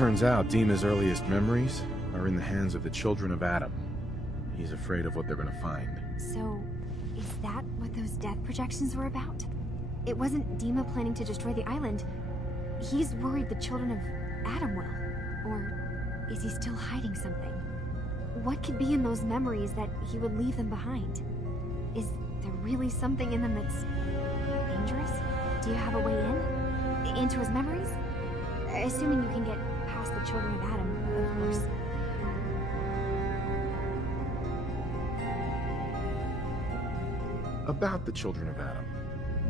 Turns out Dima's earliest memories are in the hands of the children of Adam. He's afraid of what they're gonna find. So, is that what those death projections were about? It wasn't Dima planning to destroy the island. He's worried the children of Adam will. Or is he still hiding something? What could be in those memories that he would leave them behind? Is there really something in them that's dangerous? Do you have a way in? Into his memories? Assuming you can get past the children of Adam, of course. About the children of Adam,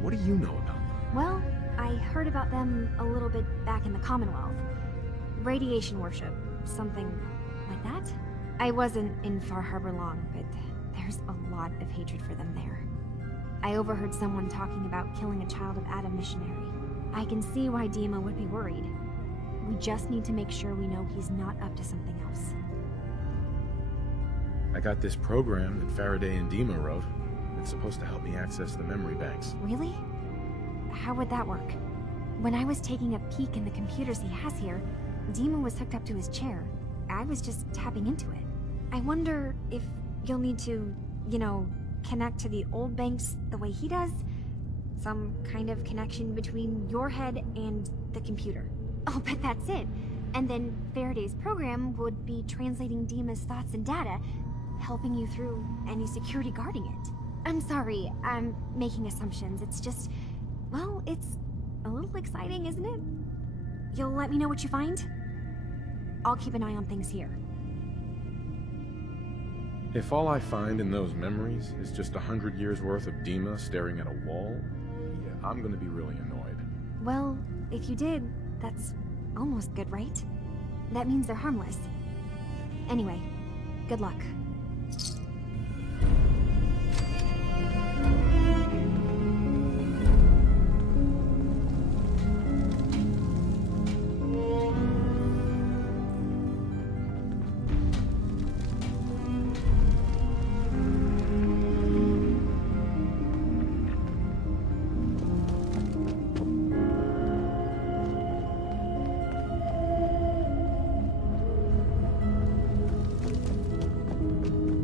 what do you know about them? Well, I heard about them a little bit back in the Commonwealth. Radiation worship, something like that. I wasn't in Far Harbor long, but there's a lot of hatred for them there. I overheard someone talking about killing a child of Adam missionary. I can see why Dima would be worried. We just need to make sure we know he's not up to something else. I got this program that Faraday and Dima wrote. It's supposed to help me access the memory banks. Really? How would that work? When I was taking a peek in the computers he has here, Dima was hooked up to his chair. I was just tapping into it. I wonder if you'll need to, connect to the old banks the way he does? Some kind of connection between your head and the computer. I'll bet that's it. And then Faraday's program would be translating Dima's thoughts and data, helping you through any security guarding it. I'm sorry, I'm making assumptions. It's just, well, it's a little exciting, isn't it? You'll let me know what you find? I'll keep an eye on things here. If all I find in those memories is just 100 years worth of Dima staring at a wall, yeah, I'm gonna be really annoyed. Well, if you did, that's almost good, right? That means they're harmless. Anyway, good luck.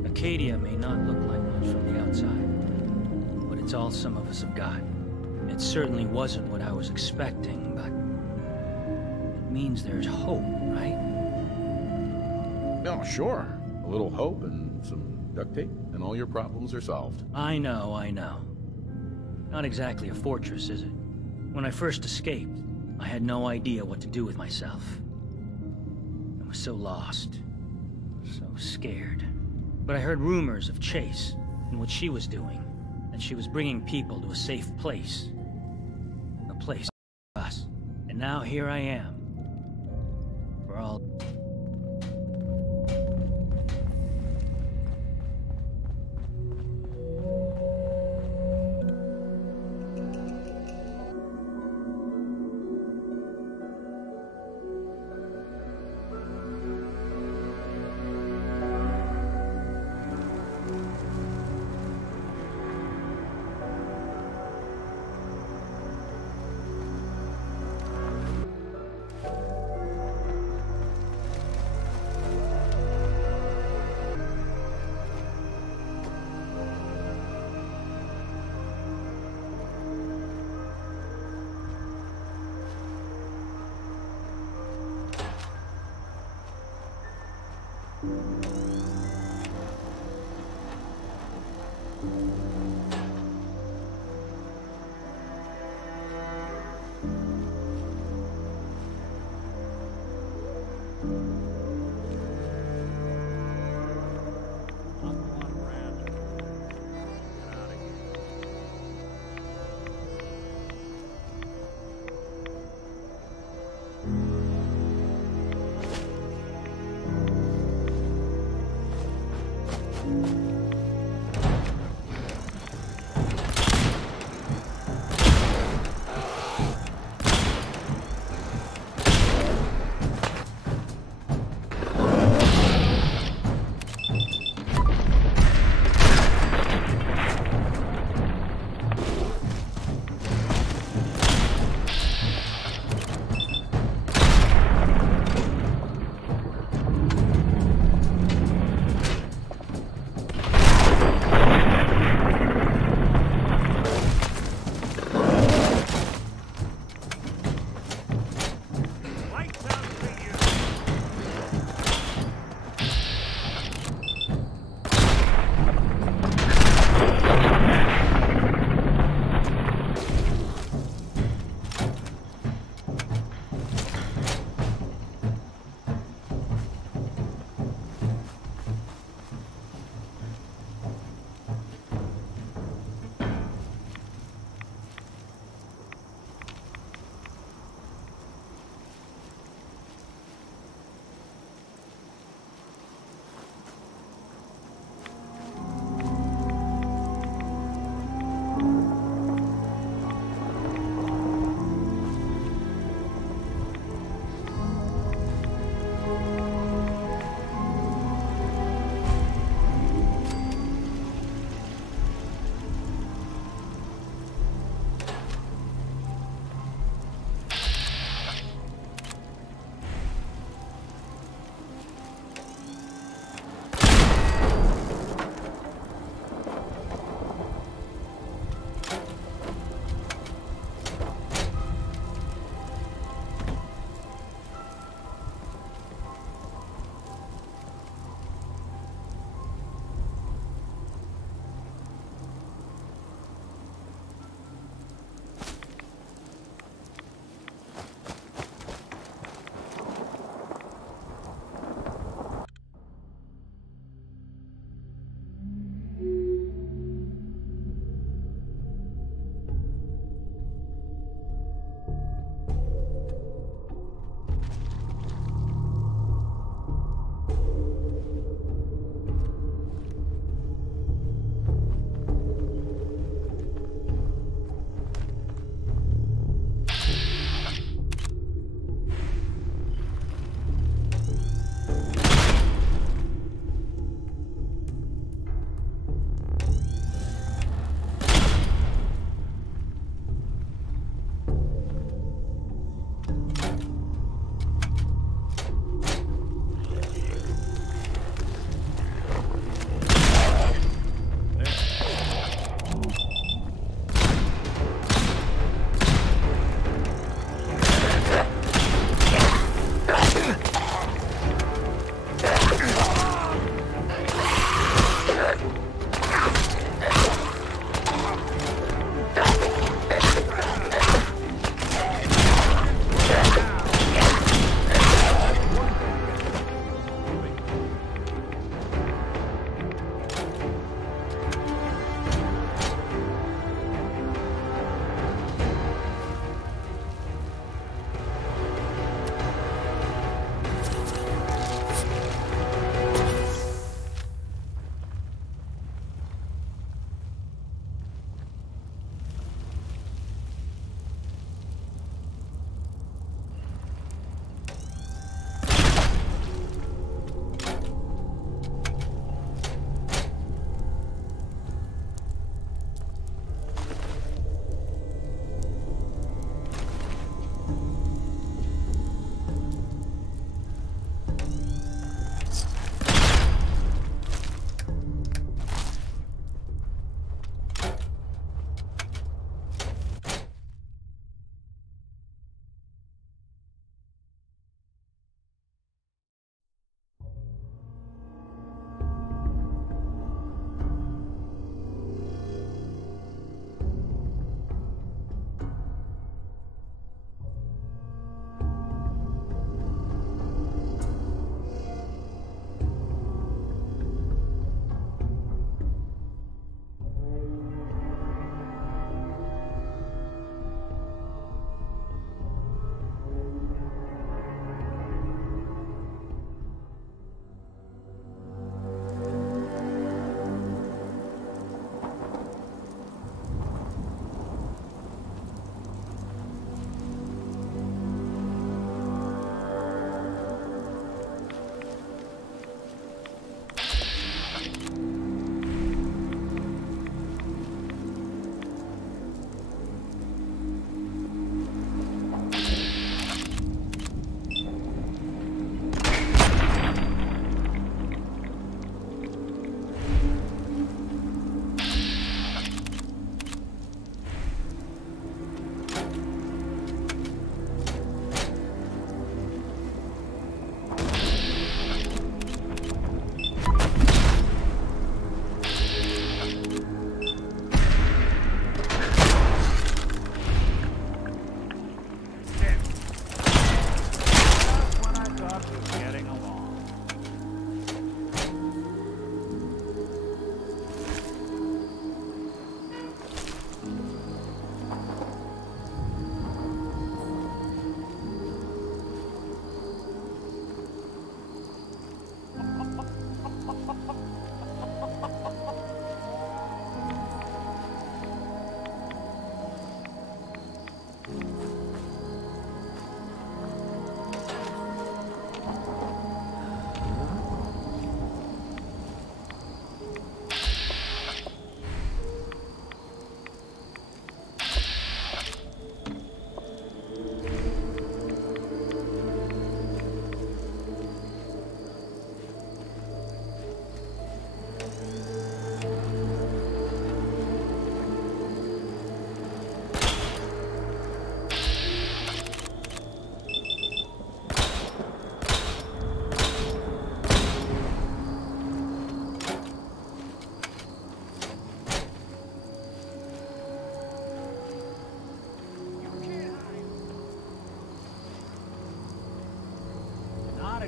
Acadia may not look like much from the outside, but it's all some of us have got. It certainly wasn't what I was expecting, but it means there's hope, right? No, sure. A little hope and some duct tape, and all your problems are solved. I know. Not exactly a fortress, is it? When I first escaped, I had no idea what to do with myself. I was so lost, so scared. But I heard rumors of Chase and what she was doing, and she was bringing people to a safe place. A place for us. And now here I am. For all...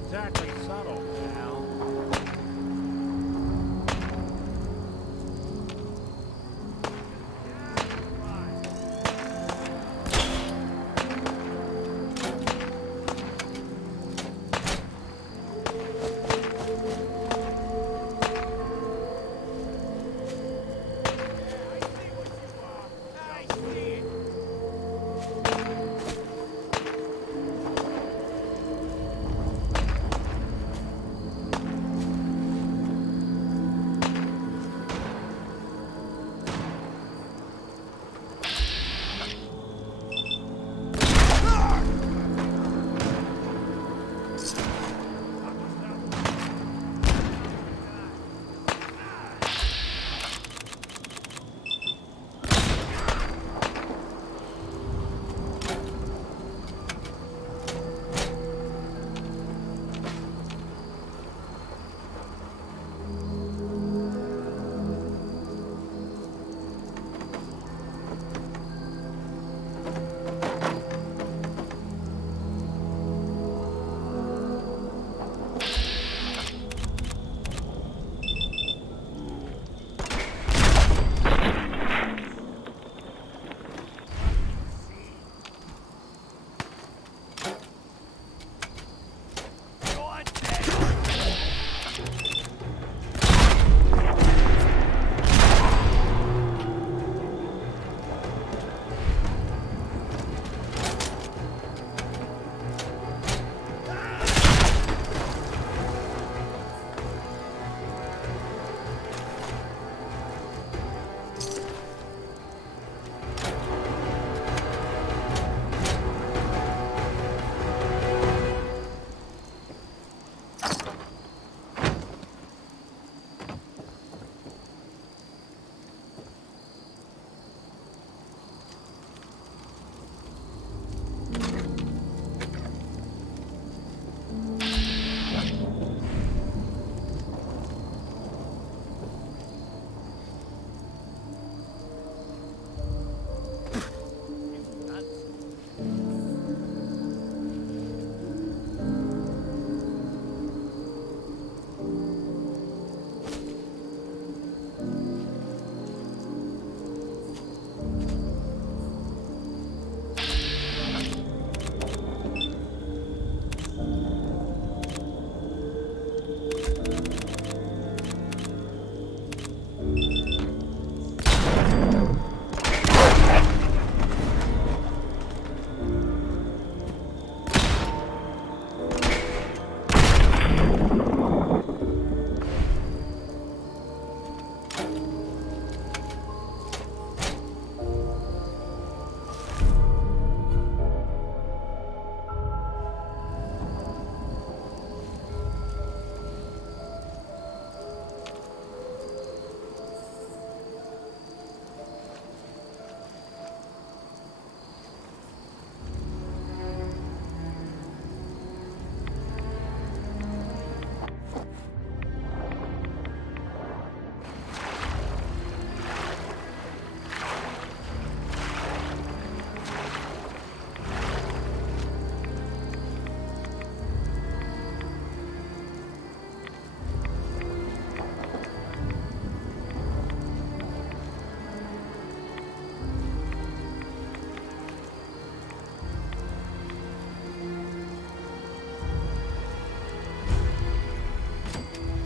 exactly subtle, pal.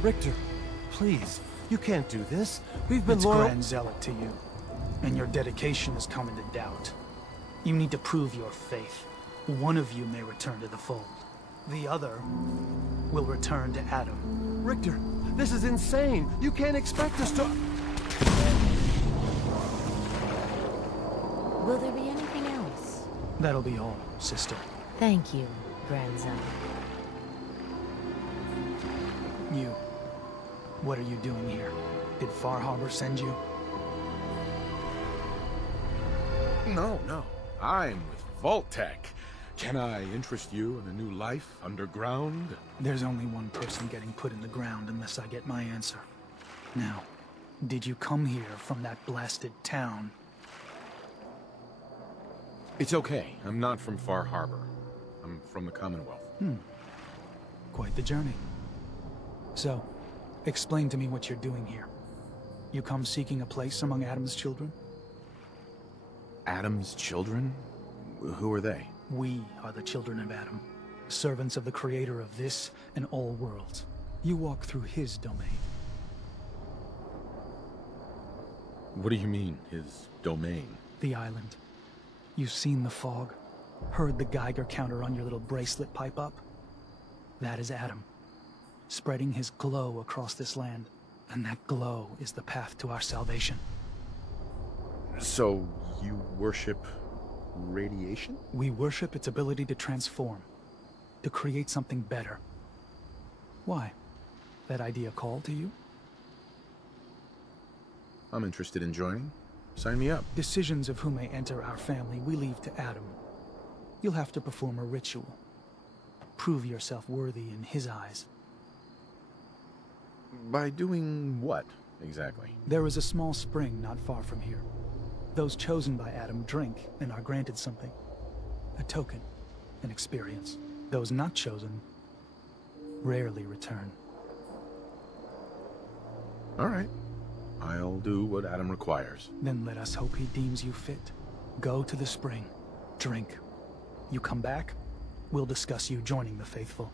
Richter, please, you can't do this. We've been It's loyal— Grand Zealot to you, and your dedication has come into doubt. You need to prove your faith. One of you may return to the fold. The other will return to Adam. Richter, this is insane. You can't expect us to— Will there be anything else? That'll be all, sister. Thank you, Grand Zealot. You. What are you doing here? Did Far Harbor send you? No. I'm with Vault-Tec. Can I interest you in a new life underground? There's only one person getting put in the ground unless I get my answer. Now, did you come here from that blasted town? It's okay. I'm not from Far Harbor. I'm from the Commonwealth. Quite the journey. So, explain to me what you're doing here. You come seeking a place among Adam's children? Adam's children? Who are they? We are the children of Adam, servants of the creator of this and all worlds. You walk through his domain. What do you mean, his domain? The island. You've seen the fog, heard the Geiger counter on your little bracelet pipe up? That is Adam, spreading his glow across this land. And that glow is the path to our salvation. So, you worship radiation? We worship its ability to transform, to create something better. Why? That idea call to you? I'm interested in joining. Sign me up. Decisions of who may enter our family we leave to Adam. You'll have to perform a ritual. Prove yourself worthy in his eyes. By doing what, exactly? There is a small spring not far from here. Those chosen by Adam drink and are granted something. A token, an experience. Those not chosen rarely return. All right. I'll do what Adam requires. Then let us hope he deems you fit. Go to the spring. Drink. You come back, we'll discuss you joining the faithful.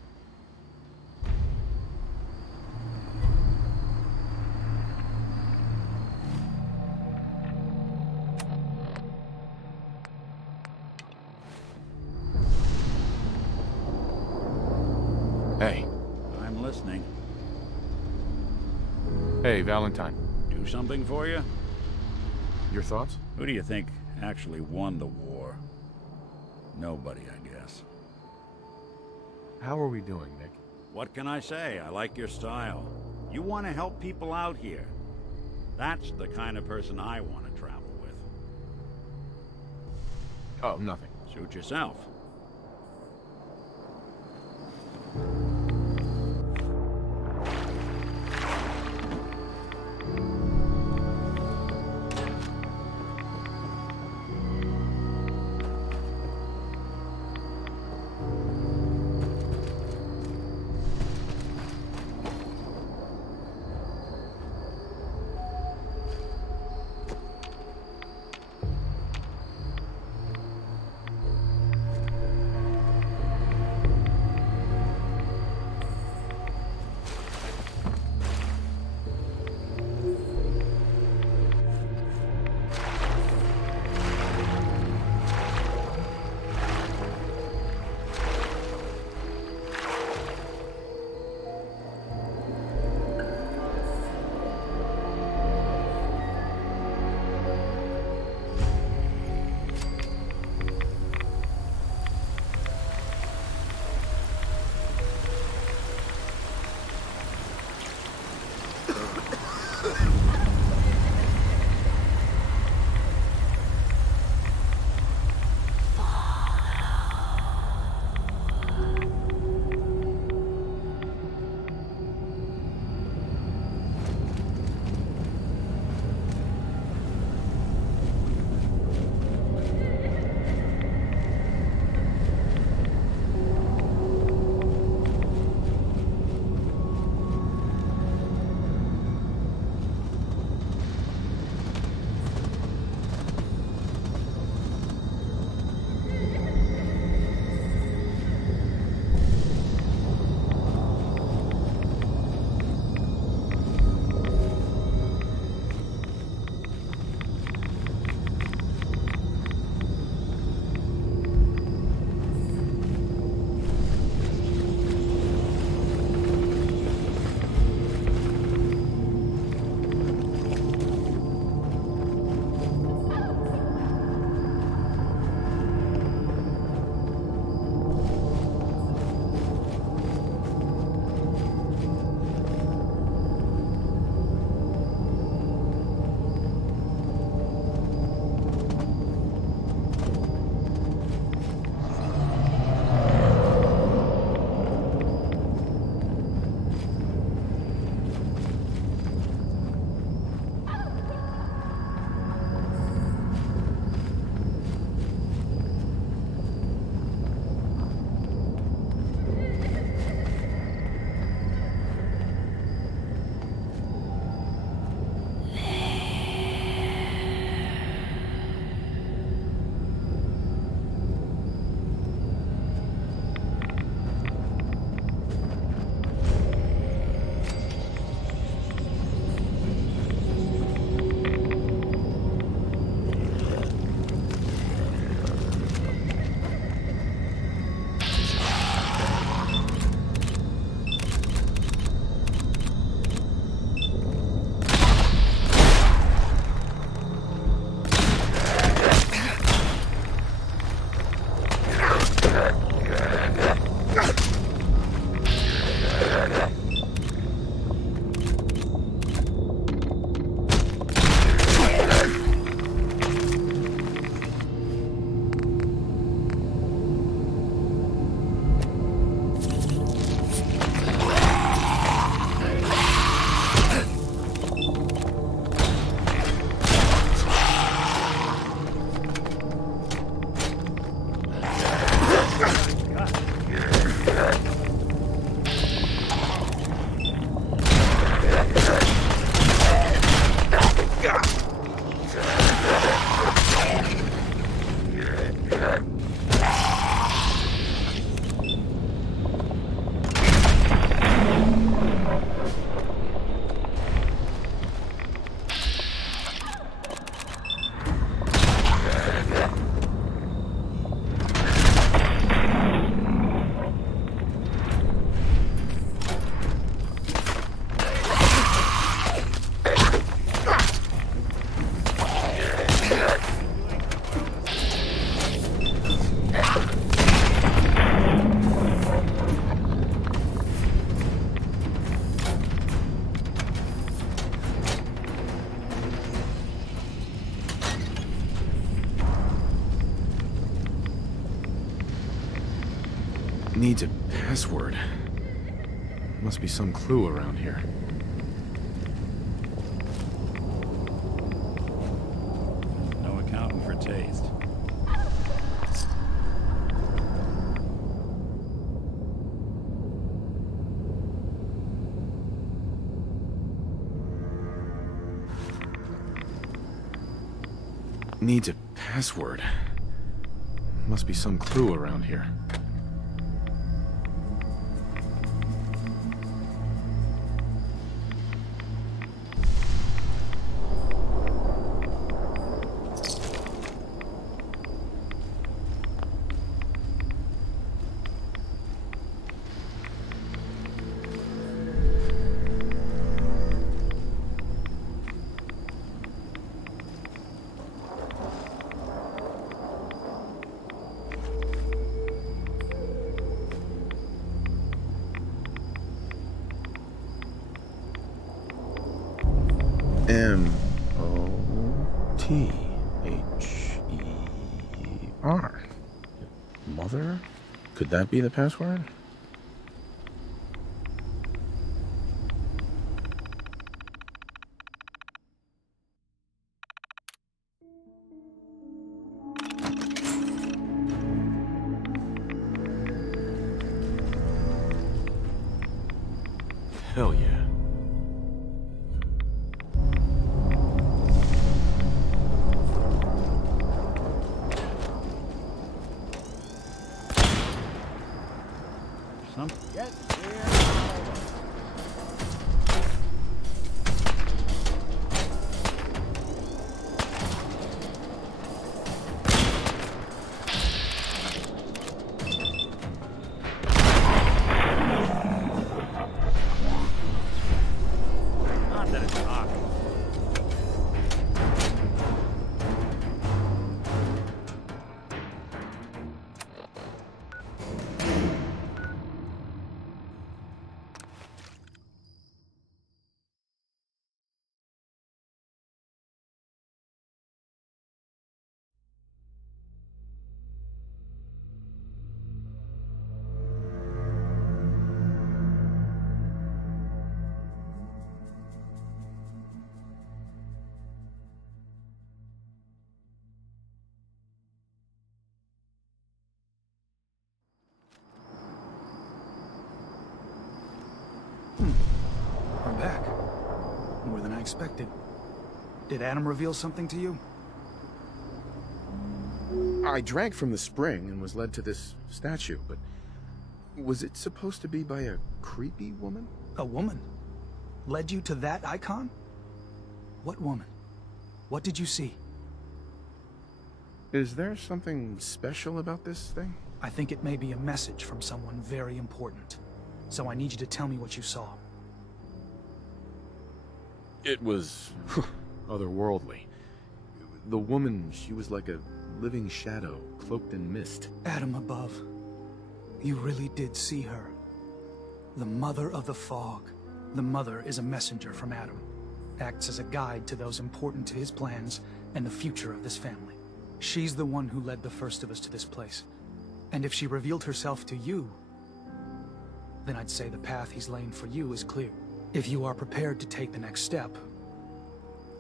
Hey. I'm listening. Hey, Valentine. Do something for you? Your thoughts? Who do you think actually won the war? Nobody, I guess. How are we doing, Nick? What can I say? I like your style. You want to help people out here. That's the kind of person I want to travel with. Oh, nothing. Suit yourself. Needs a password. Must be some clue around here. No accounting for taste. Needs a password. Must be some clue around here. M-O-T-H-E-R. Mother? Could that be the password? Hell yeah. Get not that it's hot. I'm back. More than I expected. Did Adam reveal something to you? I drank from the spring and was led to this statue, but was it supposed to be by a creepy woman? A woman? Led you to that icon? What woman? What did you see? Is there something special about this thing? I think it may be a message from someone very important. So I need you to tell me what you saw. It was otherworldly. The woman, she was like a living shadow, cloaked in mist. Adam above. You really did see her. The Mother of the Fog. The Mother is a messenger from Adam. Acts as a guide to those important to his plans and the future of this family. She's the one who led the first of us to this place. And if she revealed herself to you, then I'd say the path he's laying for you is clear. If you are prepared to take the next step,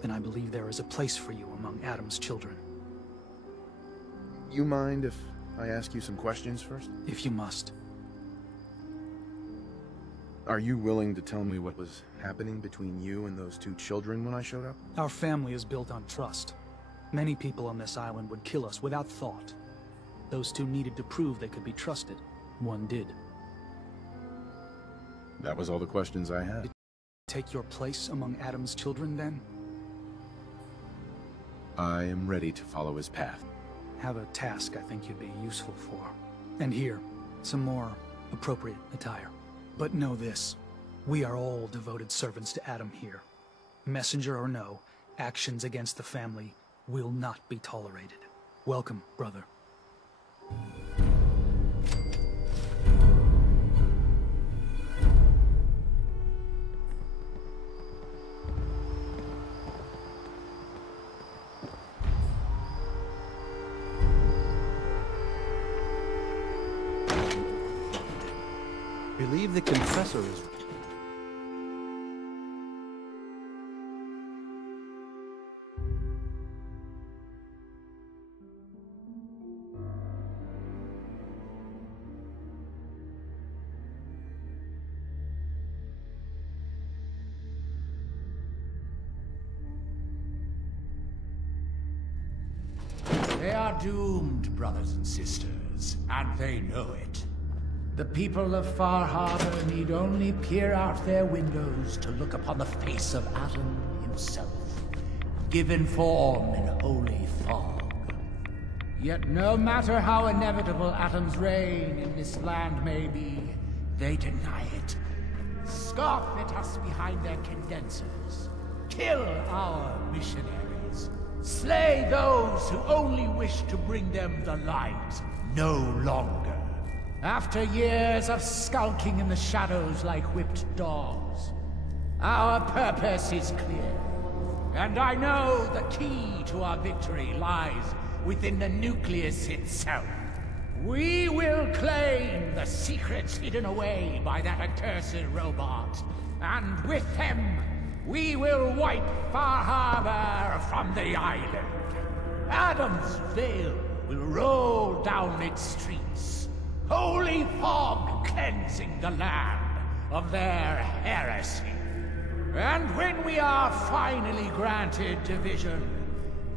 then I believe there is a place for you among Adam's children. You mind if I ask you some questions first? If you must. Are you willing to tell me what was happening between you and those two children when I showed up? Our family is built on trust. Many people on this island would kill us without thought. Those two needed to prove they could be trusted. One did. That was all the questions I had. Take your place among Adam's children, then? I am ready to follow his path. Have a task I think you'd be useful for. And here, some more appropriate attire. But know this, we are all devoted servants to Adam here. Messenger or no, actions against the family will not be tolerated. Welcome, brother. believe the Confessor is... They are doomed, brothers and sisters, and they know it. The people of Far Harbor need only peer out their windows to look upon the face of Adam himself, given form in holy fog. Yet no matter how inevitable Adam's reign in this land may be, they deny it. Scoff at us behind their condensers. Kill our missionaries. Slay those who only wish to bring them the light no longer. After years of skulking in the shadows like whipped dogs, our purpose is clear. And I know the key to our victory lies within the nucleus itself. We will claim the secrets hidden away by that accursed robot, and with them, we will wipe Far Harbor from the island. Adam's veil will roll down its streets, holy fog cleansing the land of their heresy. And when we are finally granted division,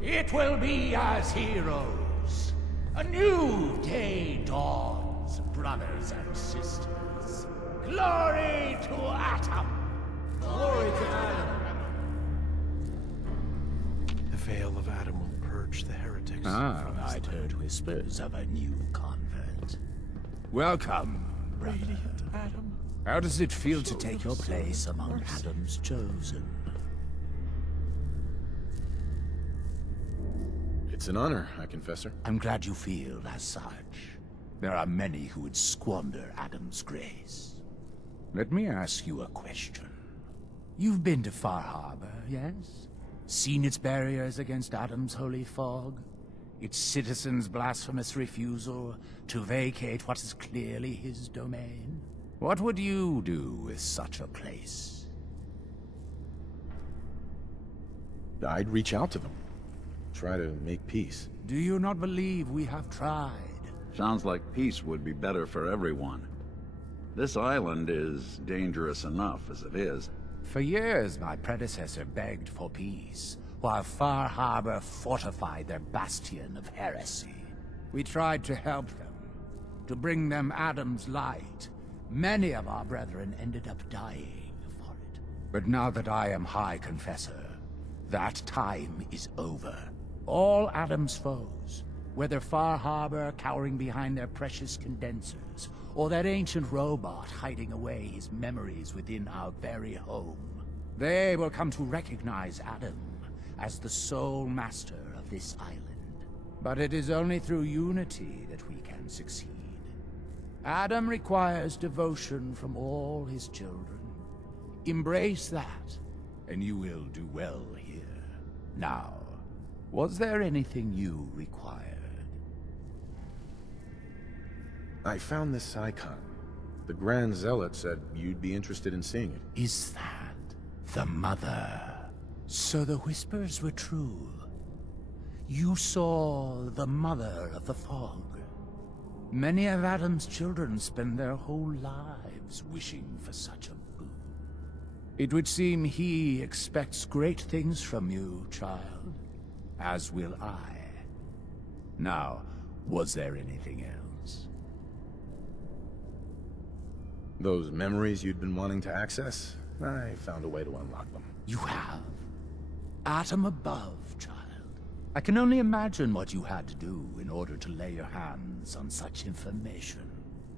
it will be as heroes. A new day dawns, brothers and sisters. Glory to Atom! Glory to Adam! The veil of Adam will purge the heretics. I'd heard whispers of a new convert. Welcome, brother. Radiant Adam. How does it feel to take your place among Adam's chosen? It's an honor, High Confessor. I'm glad you feel as such. There are many who would squander Adam's grace. Let me ask you a question. You've been to Far Harbor, yes? Seen its barriers against Adam's holy fog? Its citizens' blasphemous refusal to vacate what is clearly his domain? What would you do with such a place? I'd reach out to them. Try to make peace. Do you not believe we have tried? Sounds like peace would be better for everyone. This island is dangerous enough as it is. For years, my predecessor begged for peace, while Far Harbor fortified their bastion of heresy. We tried to help them, to bring them Adam's light. Many of our brethren ended up dying for it. But now that I am High Confessor, that time is over. All Adam's foes, whether Far Harbor cowering behind their precious condensers, or that ancient robot hiding away his memories within our very home, they will come to recognize Adam as the sole master of this island. But it is only through unity that we can succeed. Adam requires devotion from all his children. Embrace that, and you will do well here. Now, was there anything you required? I found this icon. The Grand Zealot said you'd be interested in seeing it. Is that the Mother? So the whispers were true. You saw the Mother of the Fog. Many of Adam's children spend their whole lives wishing for such a boon. It would seem he expects great things from you, child. As will I. Now, was there anything else? Those memories you'd been wanting to access? I found a way to unlock them. You have? Atom above, child. I can only imagine what you had to do in order to lay your hands on such information.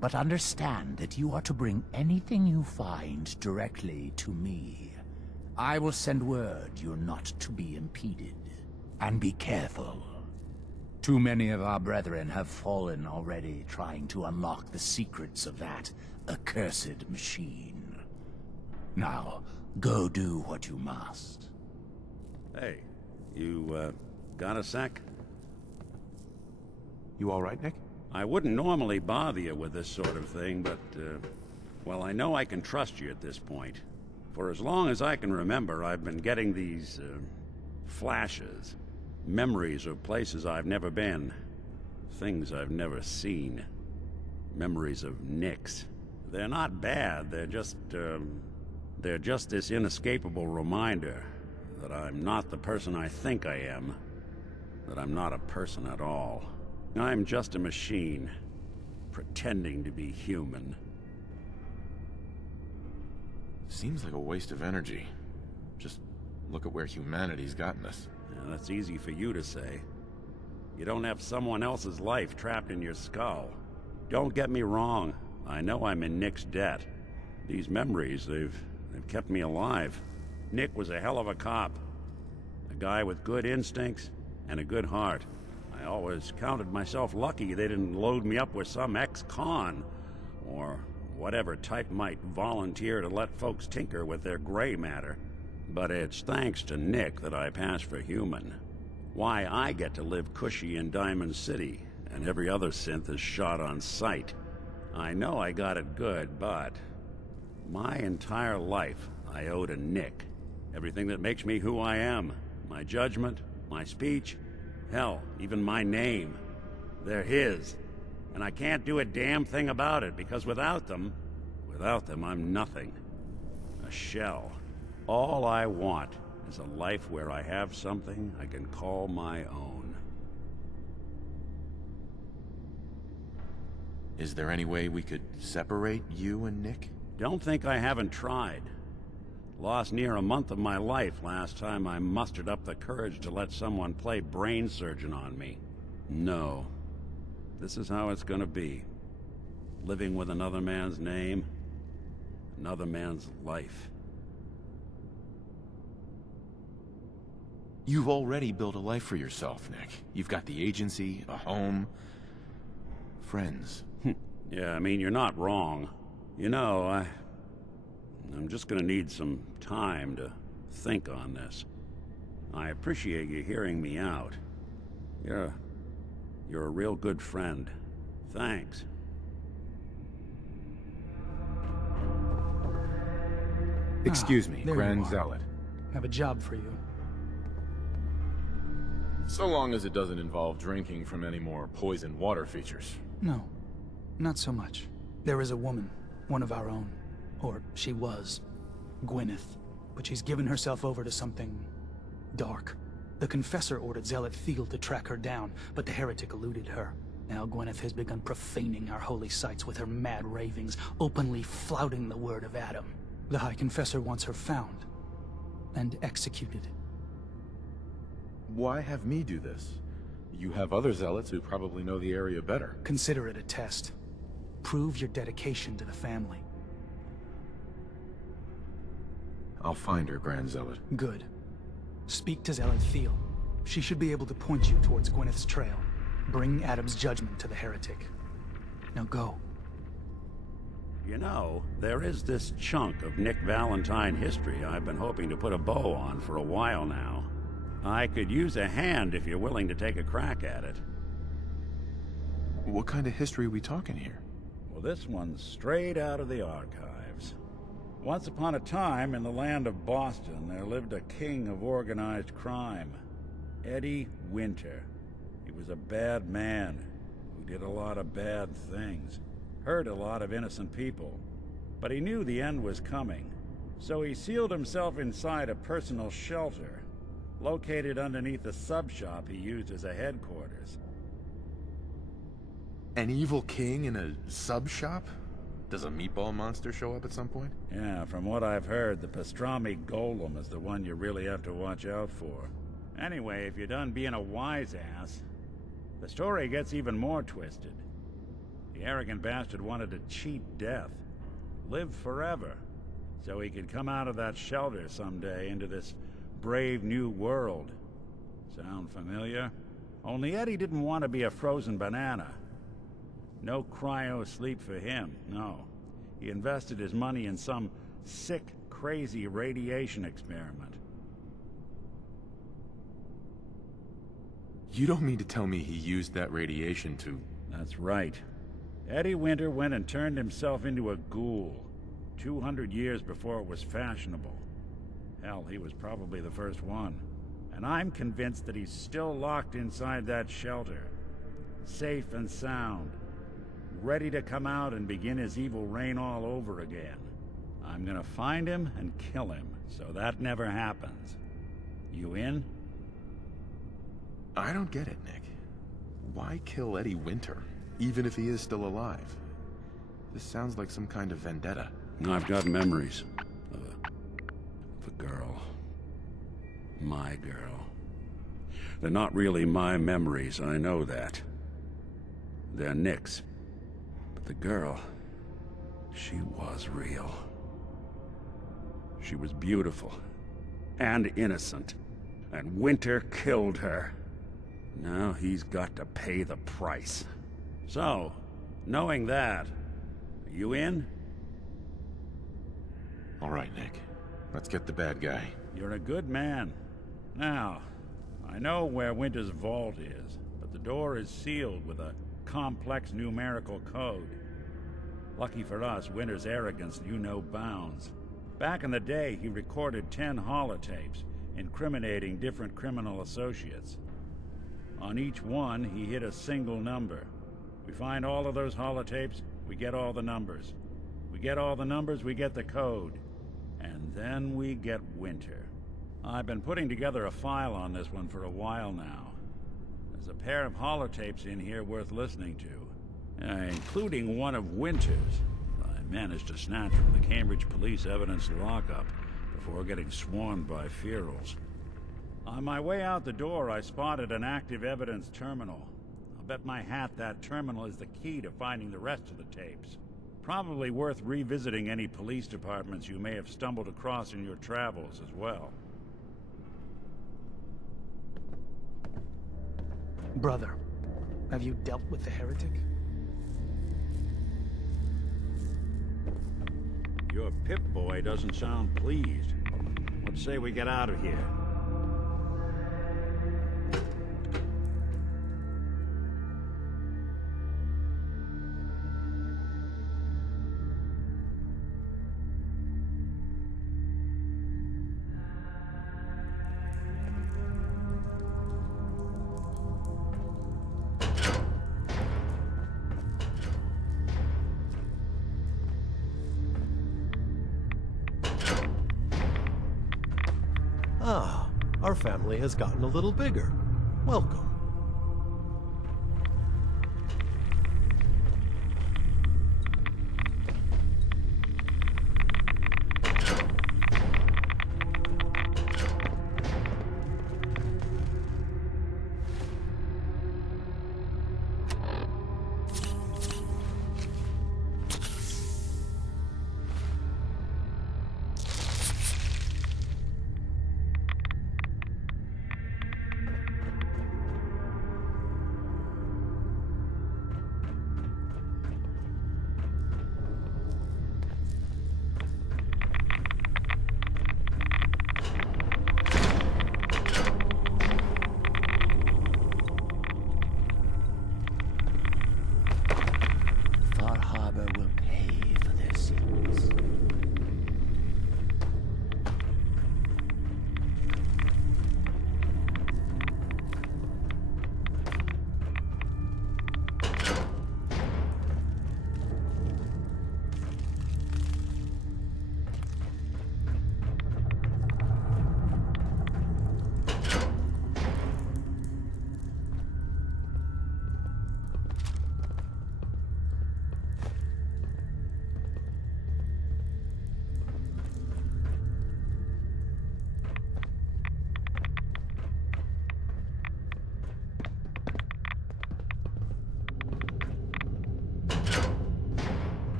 But understand that you are to bring anything you find directly to me. I will send word you're not to be impeded. And be careful. Too many of our brethren have fallen already trying to unlock the secrets of that accursed machine. Now, go do what you must. Hey, you, got a sec? You all right, Nick? I wouldn't normally bother you with this sort of thing, but, Well, I know I can trust you at this point. For as long as I can remember, I've been getting these, flashes. Memories of places I've never been. Things I've never seen. Memories of Nix. They're not bad, they're just this inescapable reminder that I'm not the person I think I am. That I'm not a person at all. I'm just a machine, pretending to be human. Seems like a waste of energy. Just look at where humanity's gotten us. Yeah, that's easy for you to say. You don't have someone else's life trapped in your skull. Don't get me wrong. I know I'm in Nick's debt. These memories, they've kept me alive. Nick was a hell of a cop. A guy with good instincts and a good heart. I always counted myself lucky they didn't load me up with some ex-con, or whatever type might volunteer to let folks tinker with their gray matter. But it's thanks to Nick that I pass for human. Why I get to live cushy in Diamond City, and every other synth is shot on sight. I know I got it good, but my entire life I owe to Nick. Everything that makes me who I am. My judgment, my speech, hell, even my name. They're his. And I can't do a damn thing about it, because without them, I'm nothing. A shell. All I want is a life where I have something I can call my own. Is there any way we could separate you and Nick? Don't think I haven't tried. Lost near a month of my life last time I mustered up the courage to let someone play brain surgeon on me. No. This is how it's gonna be. Living with another man's name, another man's life. You've already built a life for yourself, Nick. You've got the agency, a home, friends. Yeah, I mean, you're not wrong. You know, I'm just gonna need some time to think on this. I appreciate you hearing me out. You're a real good friend. Thanks. Excuse me, there Grand you are. Zealot. Have a job for you. So long as it doesn't involve drinking from any more poisoned water features. No, not so much. There is a woman, one of our own. Or she was. Gwyneth. But she's given herself over to something dark. The Confessor ordered Zealot Field to track her down, but the heretic eluded her. Now Gwyneth has begun profaning our holy sites with her mad ravings, openly flouting the word of Adam. The High Confessor wants her found and executed. Why have me do this? You have other zealots who probably know the area better. Consider it a test. Prove your dedication to the family. I'll find her, Grand Zealot. Good. Speak to Zealot Thiel. She should be able to point you towards Gwyneth's trail. Bring Adam's judgment to the heretic. Now go. You know, there is this chunk of Nick Valentine history I've been hoping to put a bow on for a while now. I could use a hand if you're willing to take a crack at it. What kind of history are we talking here? Well, this one's straight out of the archives. Once upon a time, in the land of Boston, there lived a king of organized crime. Eddie Winter. He was a bad man who did a lot of bad things. Hurt a lot of innocent people. But he knew the end was coming. So he sealed himself inside a personal shelter, located underneath the sub-shop he used as a headquarters. An evil king in a sub-shop? Does a meatball monster show up at some point? Yeah, from what I've heard, the pastrami golem is the one you really have to watch out for. Anyway, if you're done being a wise ass, the story gets even more twisted. The arrogant bastard wanted to cheat death, live forever, so he could come out of that shelter someday into this brave new world. Sound familiar? Only Eddie didn't want to be a frozen banana. No cryo sleep for him, no. He invested his money in some sick, crazy radiation experiment. You don't mean to tell me he used that radiation to... That's right. Eddie Winter went and turned himself into a ghoul. 200 years before it was fashionable. Hell, he was probably the first one. And I'm convinced that he's still locked inside that shelter. Safe and sound. Ready to come out and begin his evil reign all over again. I'm gonna find him and kill him, so that never happens. You in? I don't get it, Nick. Why kill Eddie Winter, even if he is still alive? This sounds like some kind of vendetta. I've got memories of a girl. My girl. They're not really my memories, I know that. They're Nick's. But the girl, she was real. She was beautiful and innocent, and Winter killed her. Now he's got to pay the price. So, knowing that, are you in? All right, Nick. Let's get the bad guy. You're a good man. Now, I know where Winter's vault is, but the door is sealed with a complex numerical code. Lucky for us, Winter's arrogance knew no bounds. Back in the day, he recorded 10 holotapes, incriminating different criminal associates. On each one, he hit a single number. We find all of those holotapes, we get all the numbers. We get all the numbers, we get the code. And then we get Winter. I've been putting together a file on this one for a while now. There's a pair of holotapes in here worth listening to, including one of Winter's. I managed to snatch from the Cambridge Police evidence lockup before getting swarmed by ferals. On my way out the door, I spotted an active evidence terminal. I'll bet my hat that terminal is the key to finding the rest of the tapes. Probably worth revisiting any police departments you may have stumbled across in your travels as well. Brother, have you dealt with the heretic? Your Pip-Boy doesn't sound pleased. What say we get out of here? Ah, our family has gotten a little bigger. Welcome.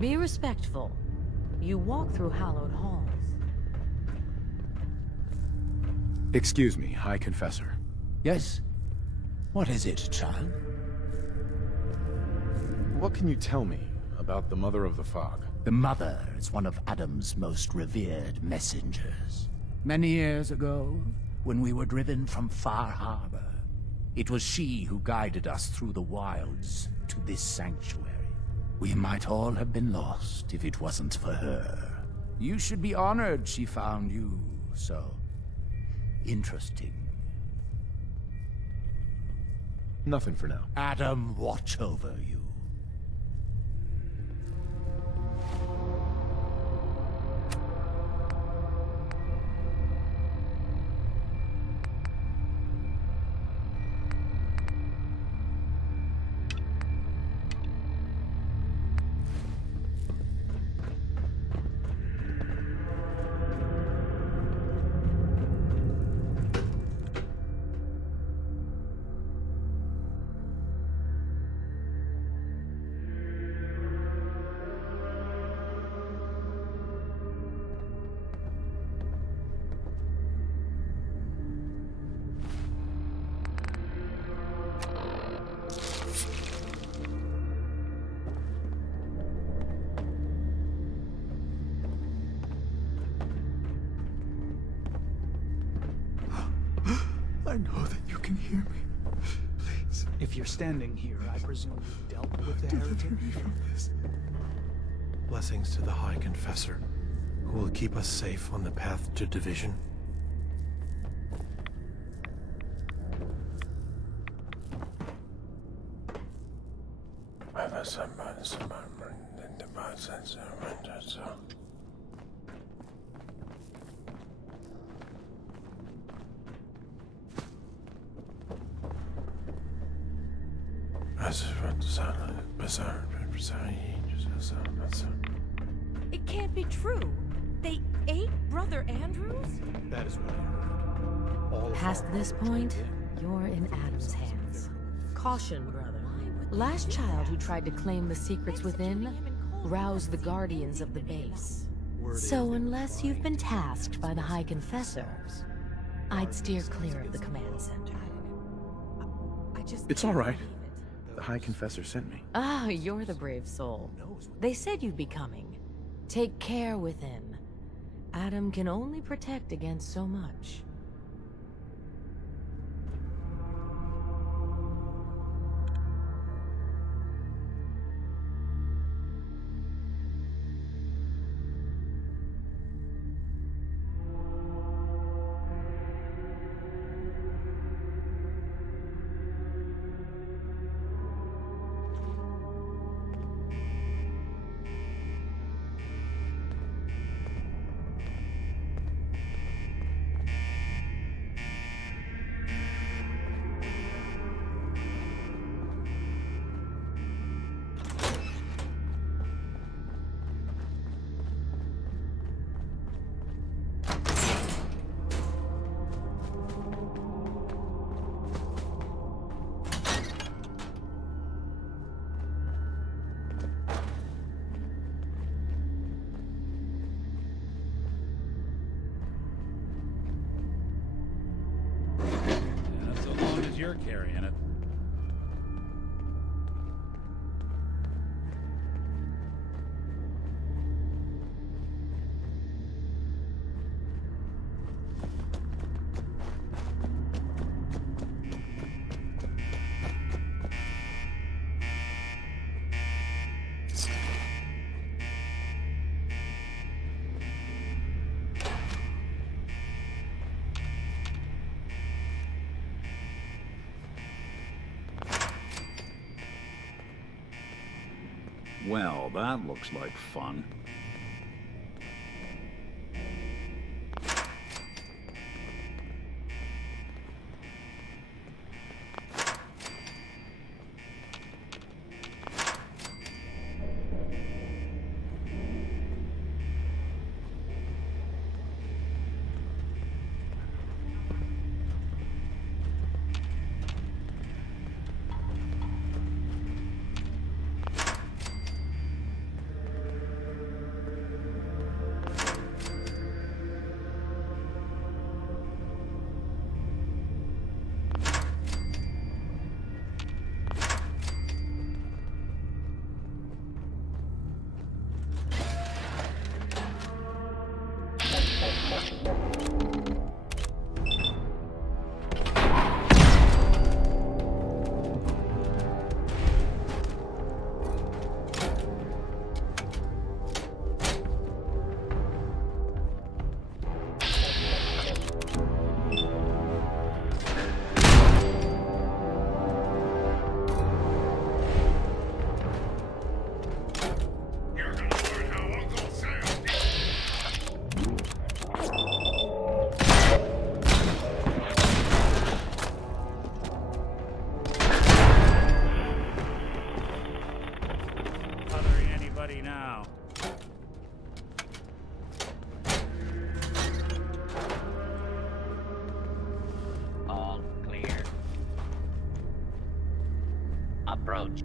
Be respectful. You walk through hallowed halls. Excuse me, High Confessor. Yes? What is it, child? What can you tell me about the Mother of the Fog? The Mother is one of Adam's most revered messengers. Many years ago, when we were driven from Far Harbor, it was she who guided us through the wilds to this sanctuary. We might all have been lost if it wasn't for her. You should be honored she found you so interesting. Nothing for now. Adam, watch over you. I know that you can hear me. Please. If you're standing here, I presume you've dealt with the heretic. Blessings to the High Confessor, who will keep us safe on the path to division. It can't be true. They ate Brother Andrews? That is what I heard. All of Past our this hard work point, in. you're in Adam's hands. Caution, brother. Last child who tried to claim the secrets within roused the guardians of the base. So unless you've been tasked by the High Confessor, I'd steer clear of the command center. It's all right. The High Confessor sent me. Ah, you're the brave soul. They said you'd be coming. Take care within. Adam can only protect against so much. You're carrying it. Well, that looks like fun. approach.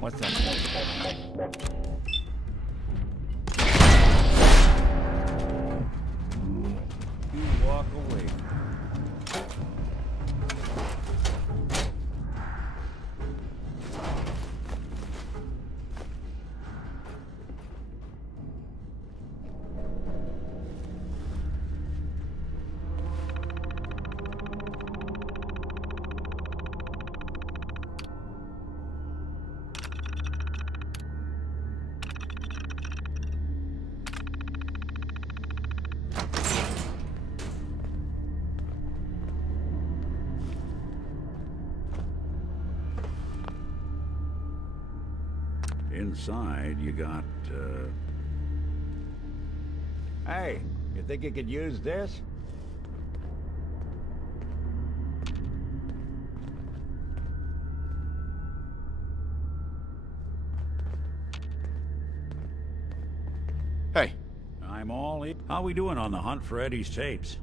What's that? You walk away. Inside, you got, Hey, you think you could use this? Hey. I'm all in. How we doing on the hunt for Eddie's tapes?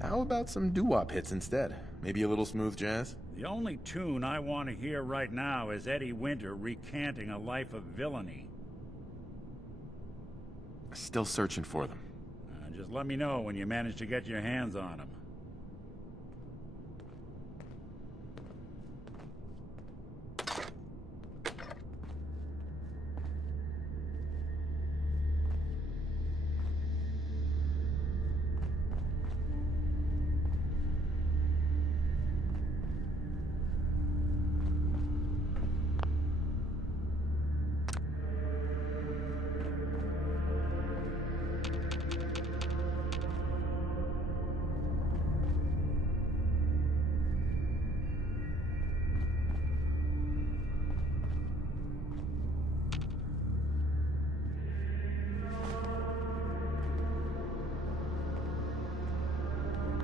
How about some doo-wop hits instead? Maybe a little smooth jazz? The only tune I want to hear right now is Eddie Winter recanting a life of villainy. Still searching for them. Just let me know when you manage to get your hands on them.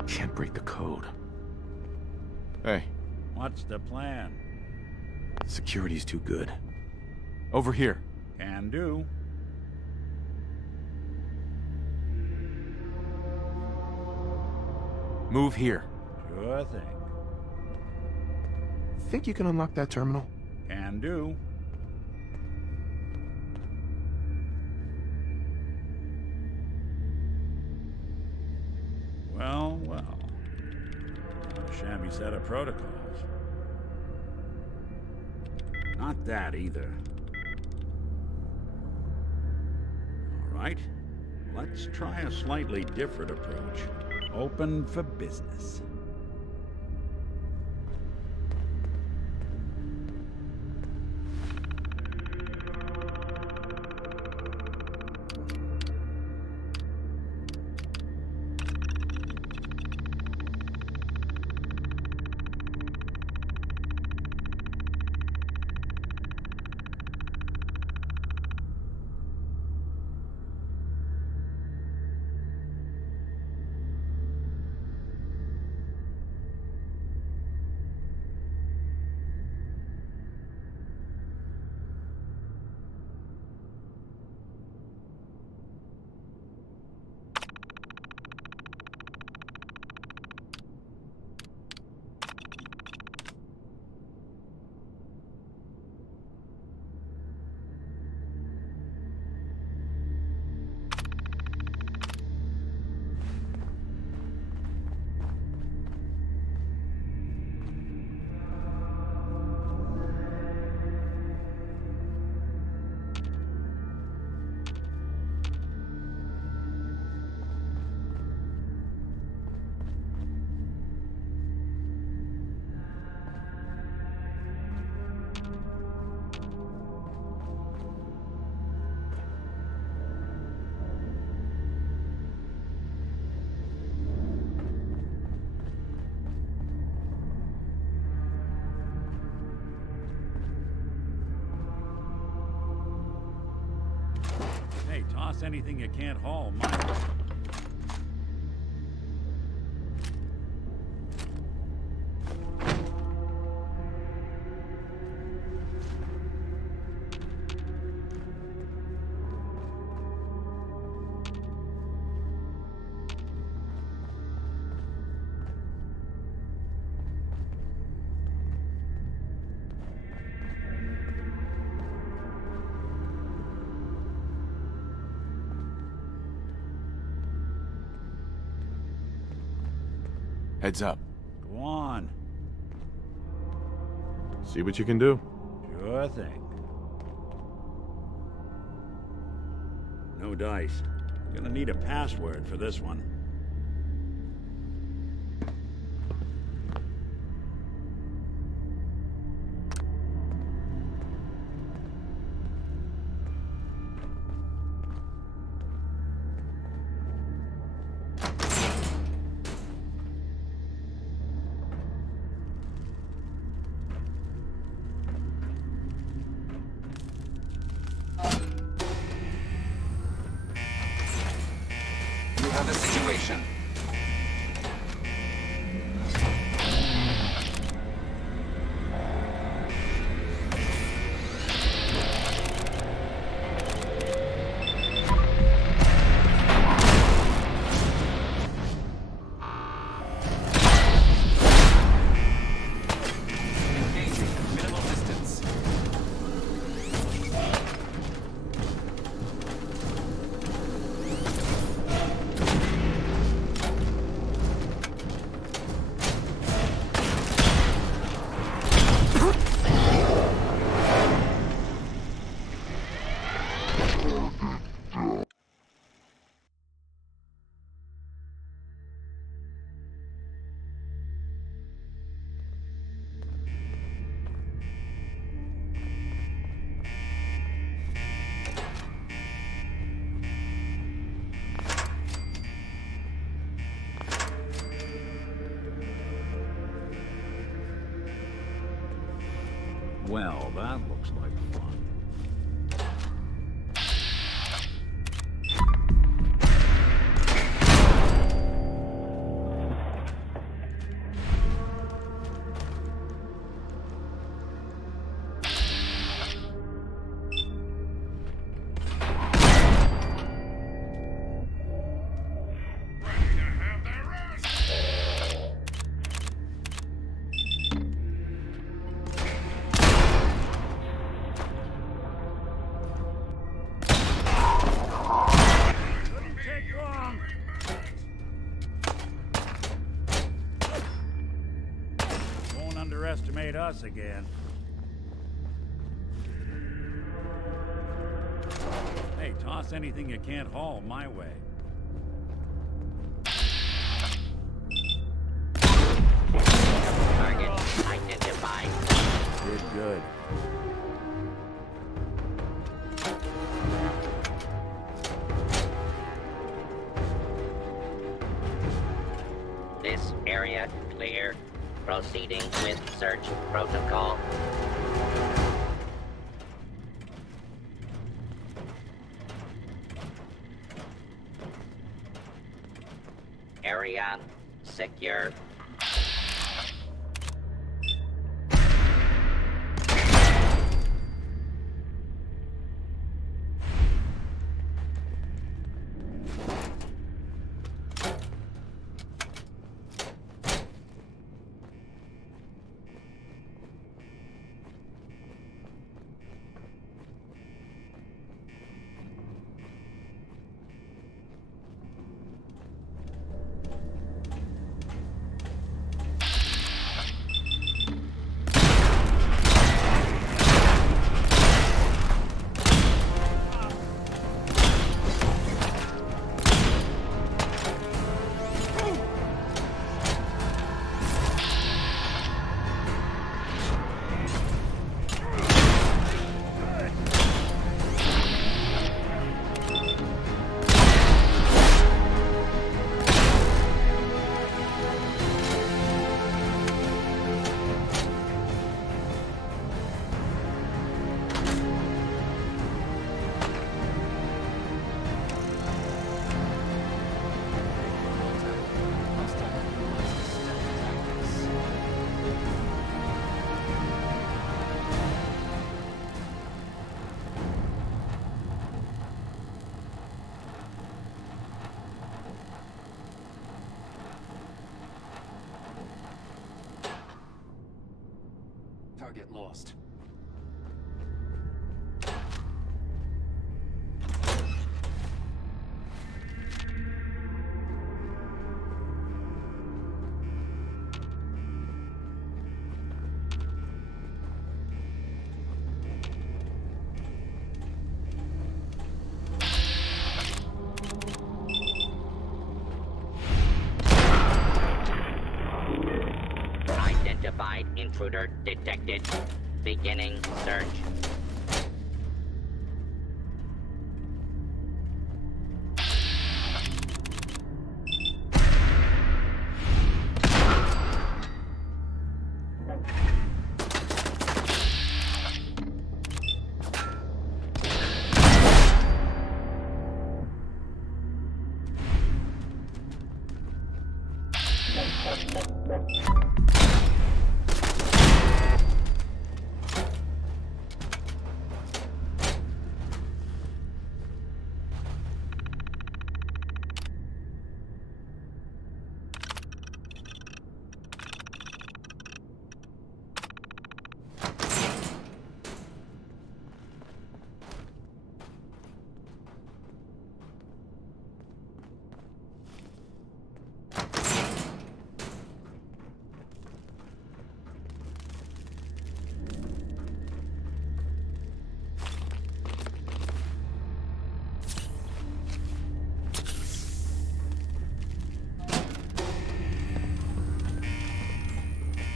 Can't break the code. Hey. What's the plan? Security's too good. Over here. Can do. Move here. Sure thing. Think you can unlock that terminal? Can do. Well, well. Not a shabby set of protocols. Not that either. All right. Let's try a slightly different approach. Open for business. Hey, toss anything you can't haul, my way. Heads up. Go on. See what you can do. Sure thing. No dice. Gonna need a password for this one. You have a situation. Engaging at minimal distance. Well, that looks like fun. Won't underestimate us again. Hey, toss anything you can't haul my way. Target identified. Good. This area clear. Proceeding with search protocol. Area secure. get lost. Identified intruder detected. Beginning search.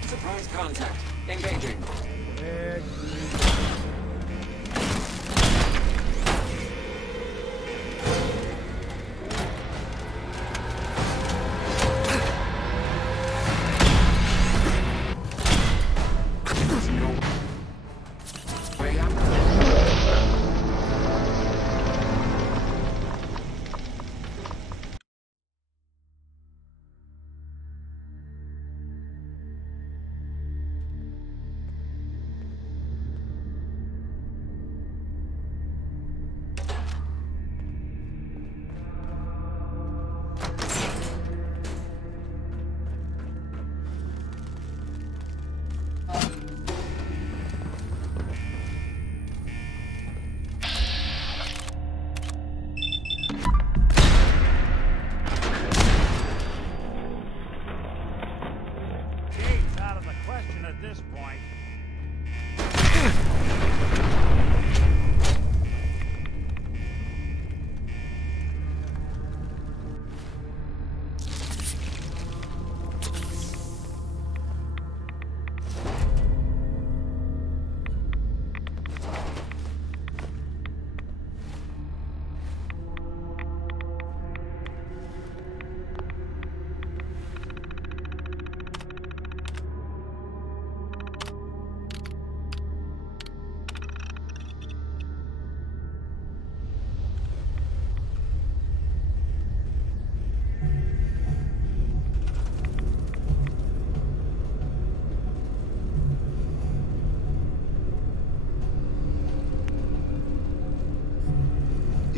Surprise contact. Engaging.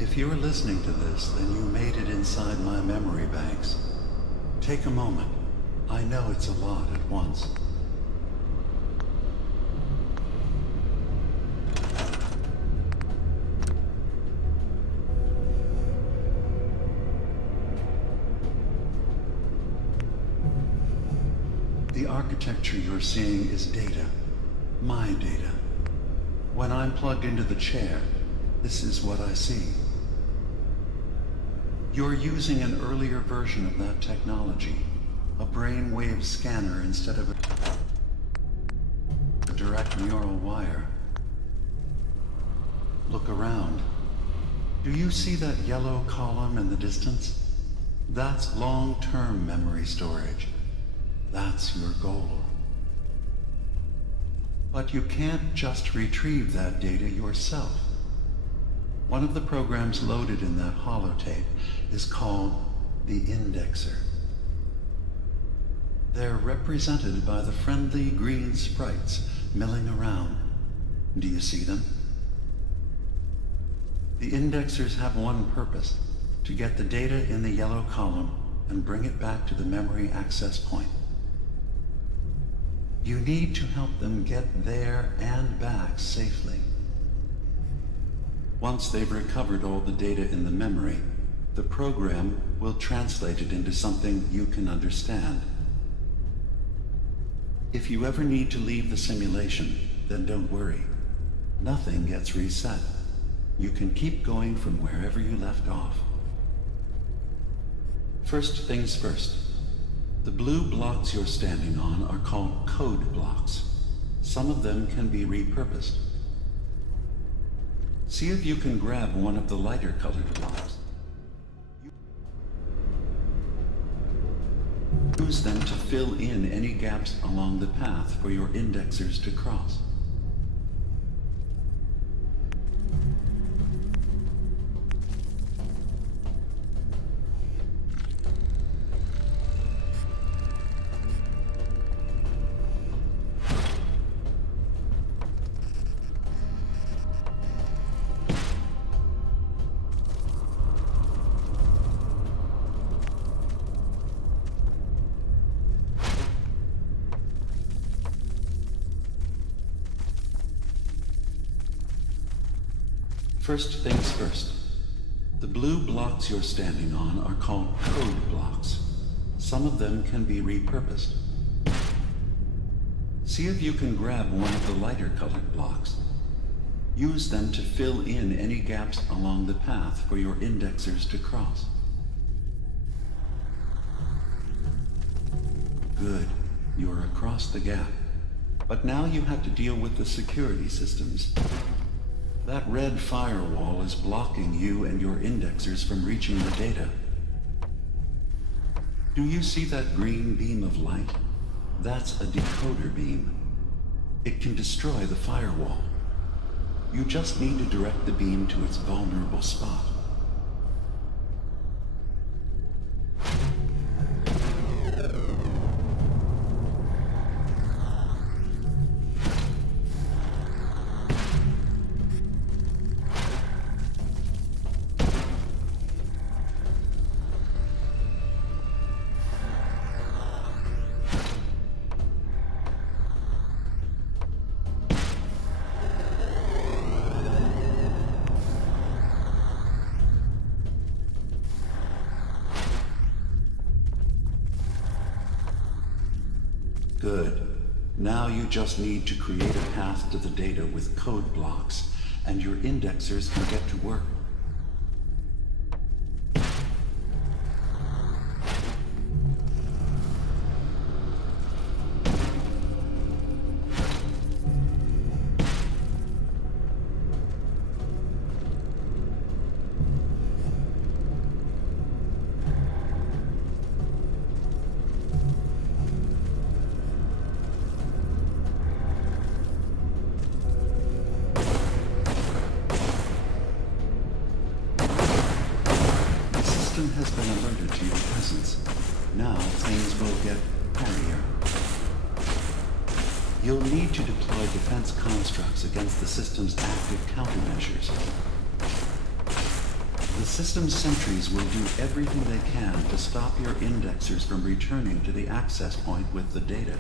If you're listening to this, then you made it inside my memory banks. Take a moment. I know it's a lot at once. The architecture you're seeing is data. My data. When I'm plugged into the chair, this is what I see. You're using an earlier version of that technology, a brainwave scanner instead of a direct neural wire. Look around. Do you see that yellow column in the distance? That's long-term memory storage. That's your goal. But you can't just retrieve that data yourself. One of the programs loaded in that holotape is called the Indexer. They're represented by the friendly green sprites milling around. Do you see them? The Indexers have one purpose: to get the data in the yellow column and bring it back to the memory access point. You need to help them get there and back safely. Once they've recovered all the data in the memory, the program will translate it into something you can understand. If you ever need to leave the simulation, then don't worry. Nothing gets reset. You can keep going from wherever you left off. First things first. The blue blocks you're standing on are called code blocks. Some of them can be repurposed. See if you can grab one of the lighter colored blocks. Use them to fill in any gaps along the path for your indexers to cross. First things first. The blue blocks you're standing on are called code blocks. Some of them can be repurposed. See if you can grab one of the lighter colored blocks. Use them to fill in any gaps along the path for your indexers to cross. Good. You're across the gap. But now you have to deal with the security systems. That red firewall is blocking you and your indexers from reaching the data. Do you see that green beam of light? That's a decoder beam. It can destroy the firewall. You just need to direct the beam to its vulnerable spot. Good. Now you just need to create a path to the data with code blocks, and your indexers can get to work. Has been alerted to your presence. Now things will get hairier. You'll need to deploy defense constructs against the system's active countermeasures. The system's sentries will do everything they can to stop your indexers from returning to the access point with the data.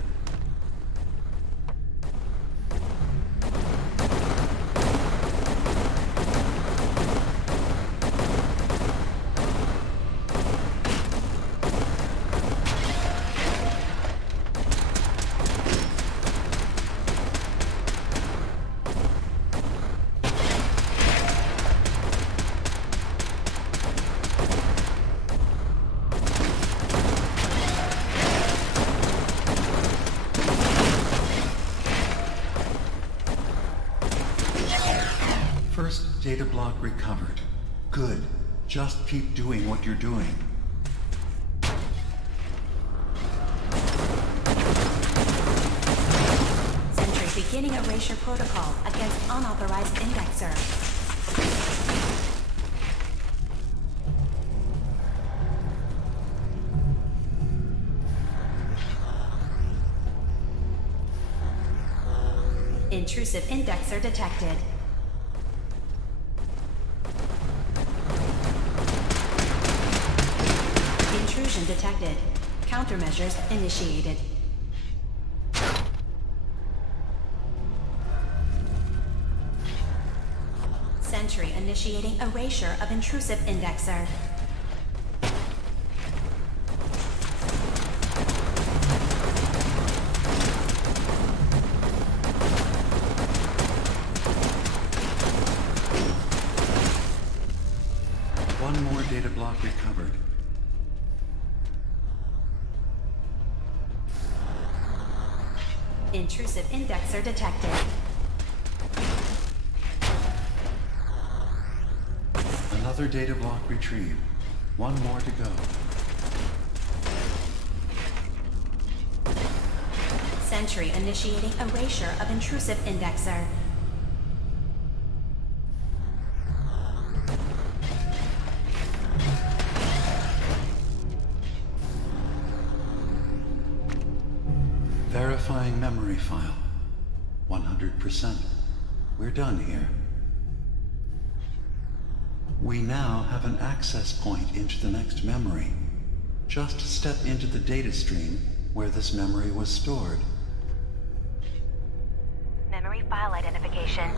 First data block recovered. Good. Just keep doing what you're doing. Sentry beginning erasure protocol against unauthorized indexer. Intrusive indexer detected. Intrusion detected. Countermeasures initiated. initiating erasure of intrusive indexer. One more data block recovered. Intrusive indexer detected. Another data block retrieved. One more to go. Sentry initiating erasure of intrusive indexer. Verifying memory file. 100%. We're done here. We now have an access point into the next memory. Just step into the data stream where this memory was stored. Memory file identification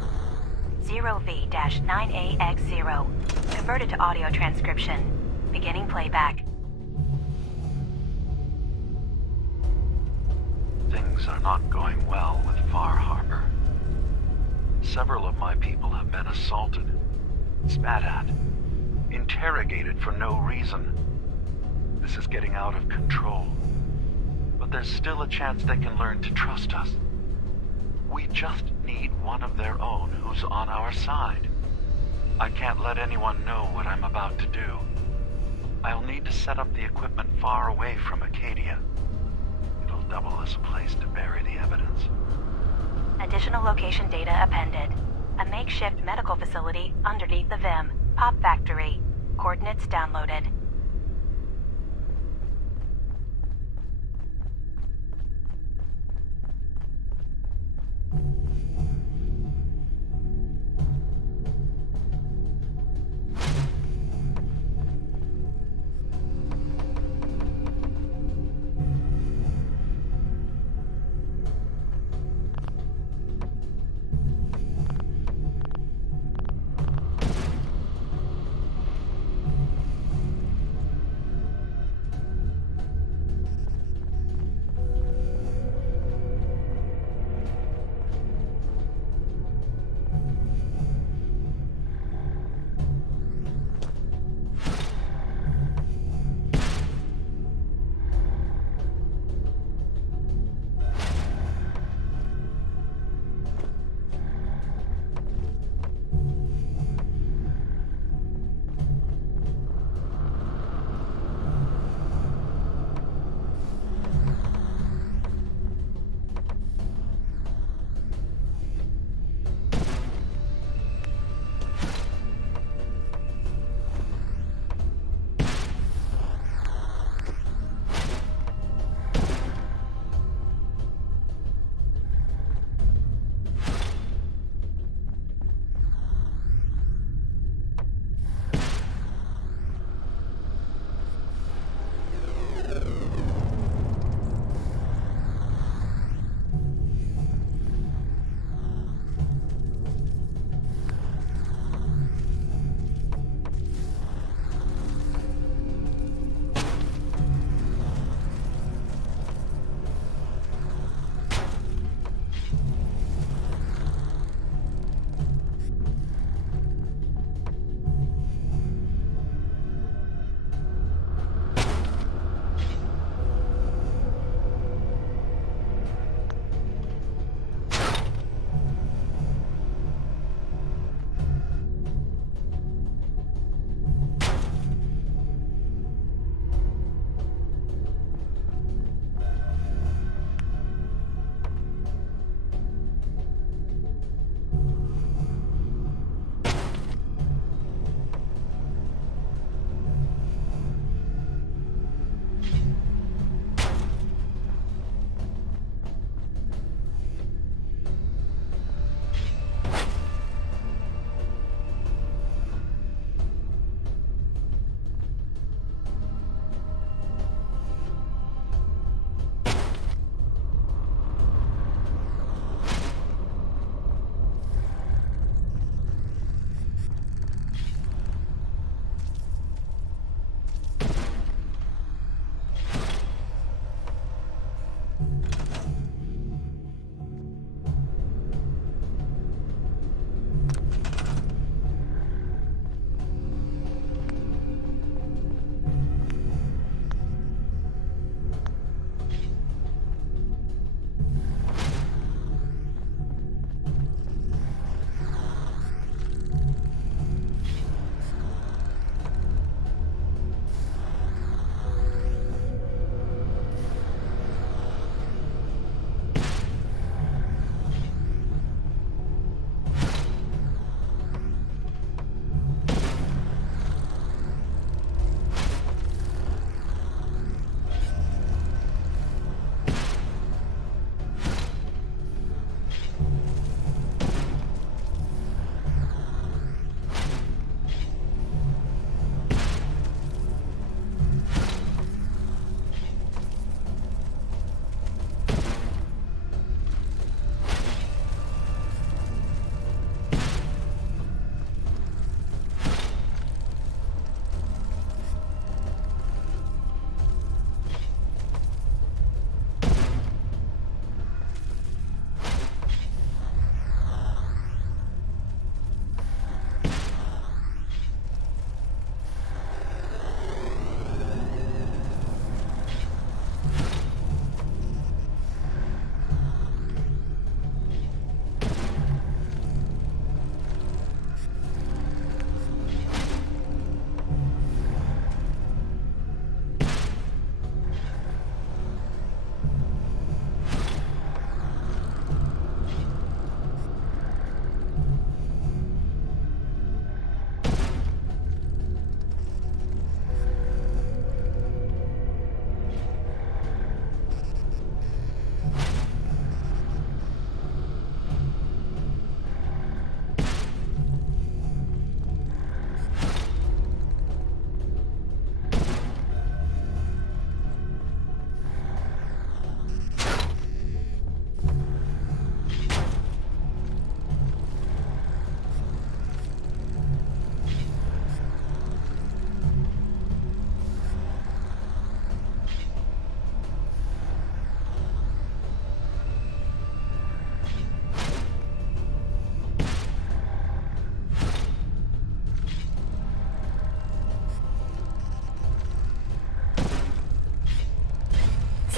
0V-9AX0. Converted to audio transcription. Beginning playback. Things are not going well with Far Harbor. Several of my people have been assaulted, spat at, interrogated for no reason. This is getting out of control. But there's still a chance they can learn to trust us. We just need one of their own who's on our side. I can't let anyone know what I'm about to do. I'll need to set up the equipment far away from Acadia. It'll double as a place to bury the evidence. Additional location data appended. A makeshift medical facility underneath the VIM. Pop Factory. Coordinates downloaded.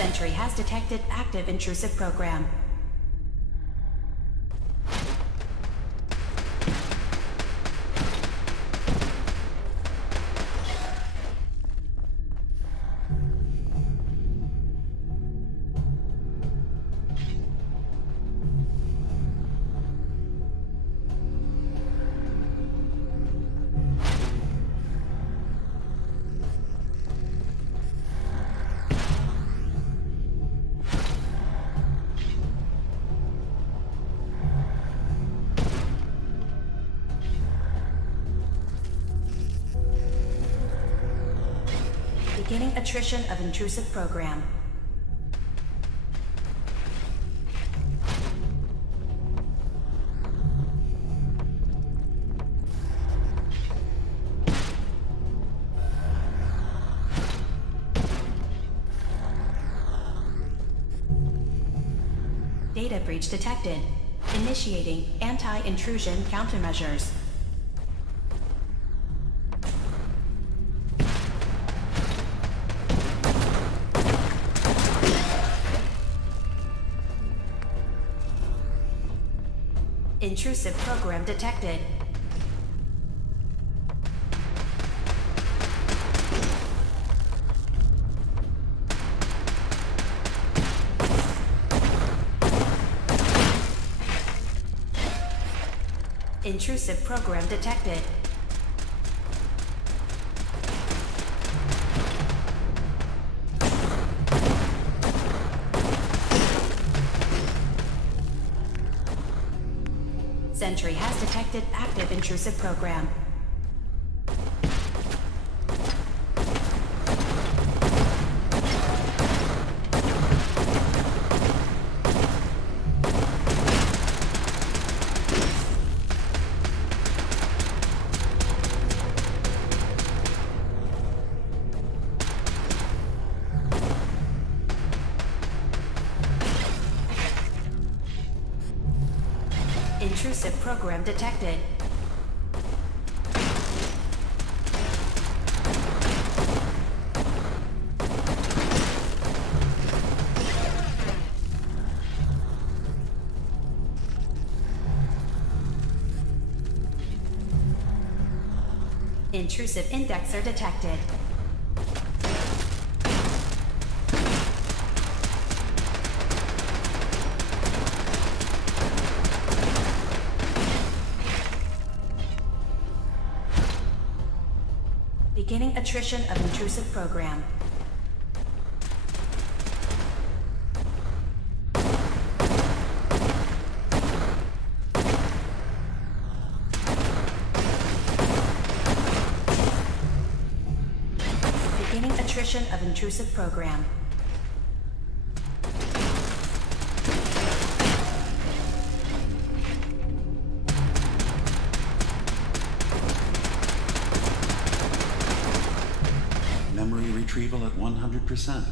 Sentry has detected active intrusive program. Beginning attrition of intrusive program. Data breach detected. Initiating anti-intrusion countermeasures. Intrusive program detected. Intrusive program detected. Sentry has detected active intrusive program. Intrusive program detected. Intrusive indexer detected. Beginning attrition of intrusive program. Beginning attrition of intrusive program. Retrieval at 100%.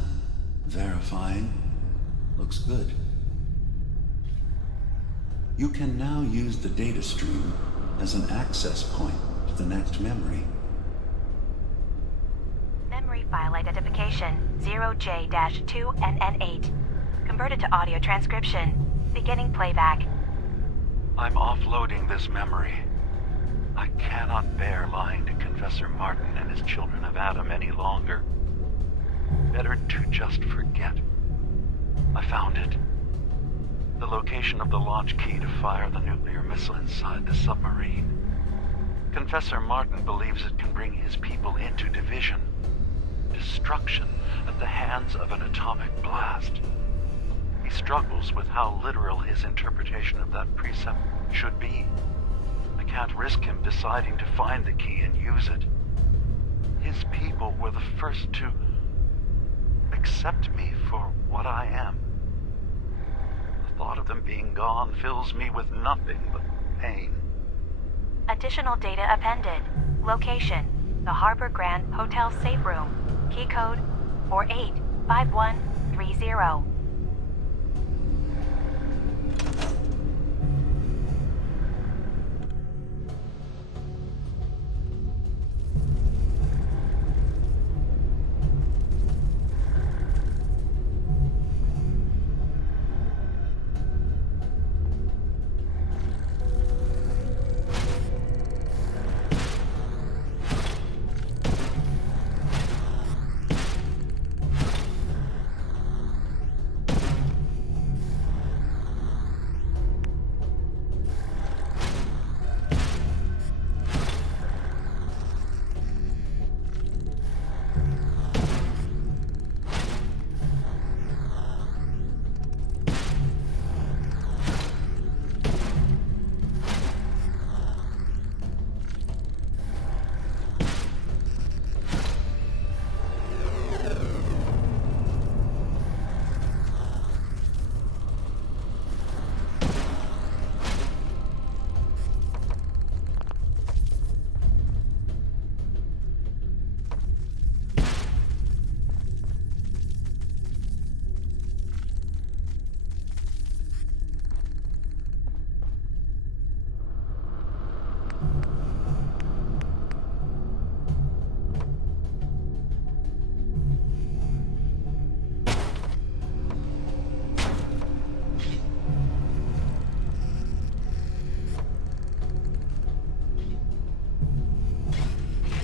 Verifying. Looks good. You can now use the data stream as an access point to the next memory. Memory file identification 0J-2NN8. Converted to audio transcription. Beginning playback. I'm offloading this memory. I cannot bear lying to Confessor Martin and his children of Adam any longer. Better to just forget. I found it. The location of the launch key to fire the nuclear missile inside the submarine. Confessor Martin believes it can bring his people into division. Destruction at the hands of an atomic blast. He struggles with how literal his interpretation of that precept should be. I can't risk him deciding to find the key and use it. His people were the first to accept me for what I am. The thought of them being gone fills me with nothing but pain. Additional data appended. Location: the Harbor Grand Hotel safe room. Key code 485130.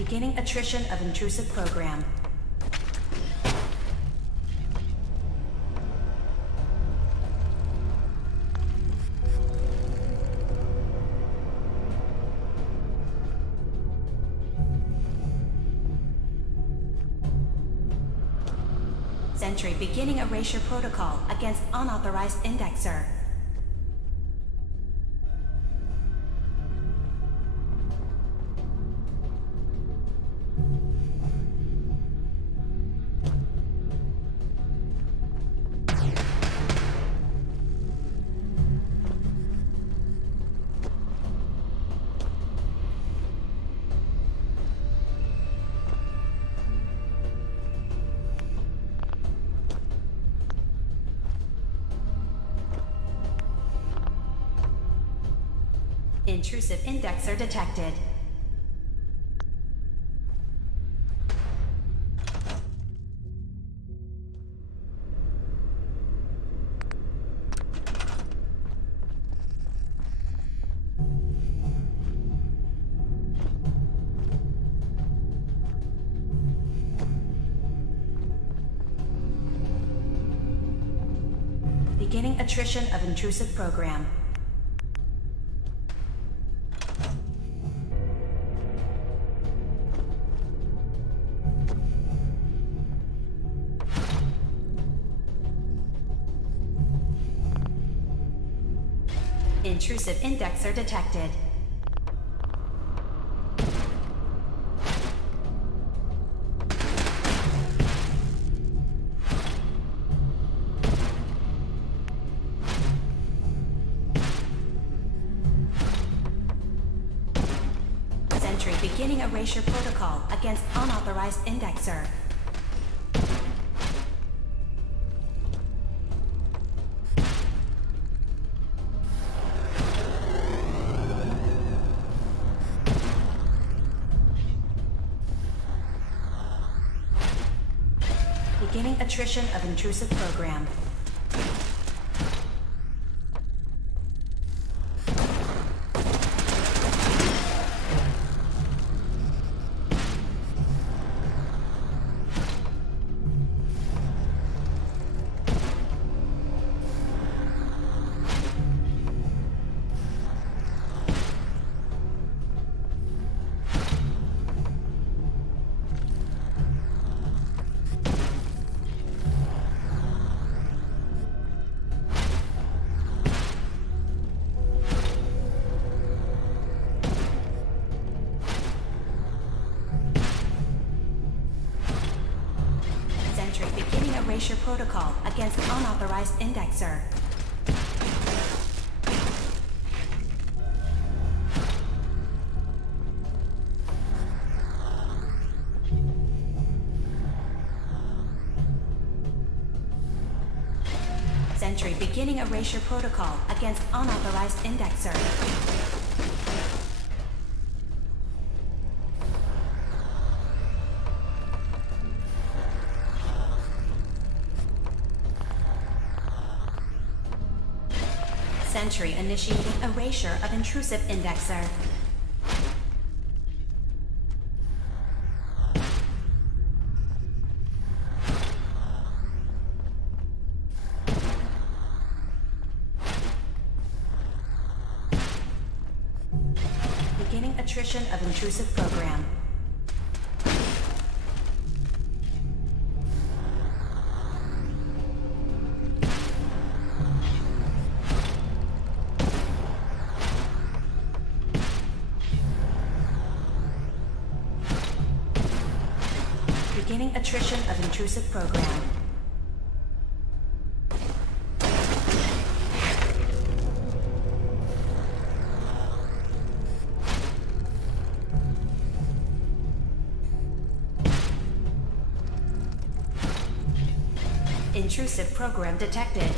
Beginning attrition of intrusive program. Sentry beginning erasure protocol against unauthorized indexer. Intrusive indexer detected. Beginning attrition of intrusive program. Intrusive indexer detected. Sentry beginning erasure protocol against unauthorized indexer. Beginning attrition of intrusive program. Beginning erasure protocol against unauthorized indexer. Sentry beginning erasure protocol against unauthorized indexer. Sentry initiating erasure of intrusive indexer. Beginning attrition of intrusive program. Beginning attrition of intrusive program. Intrusive program detected.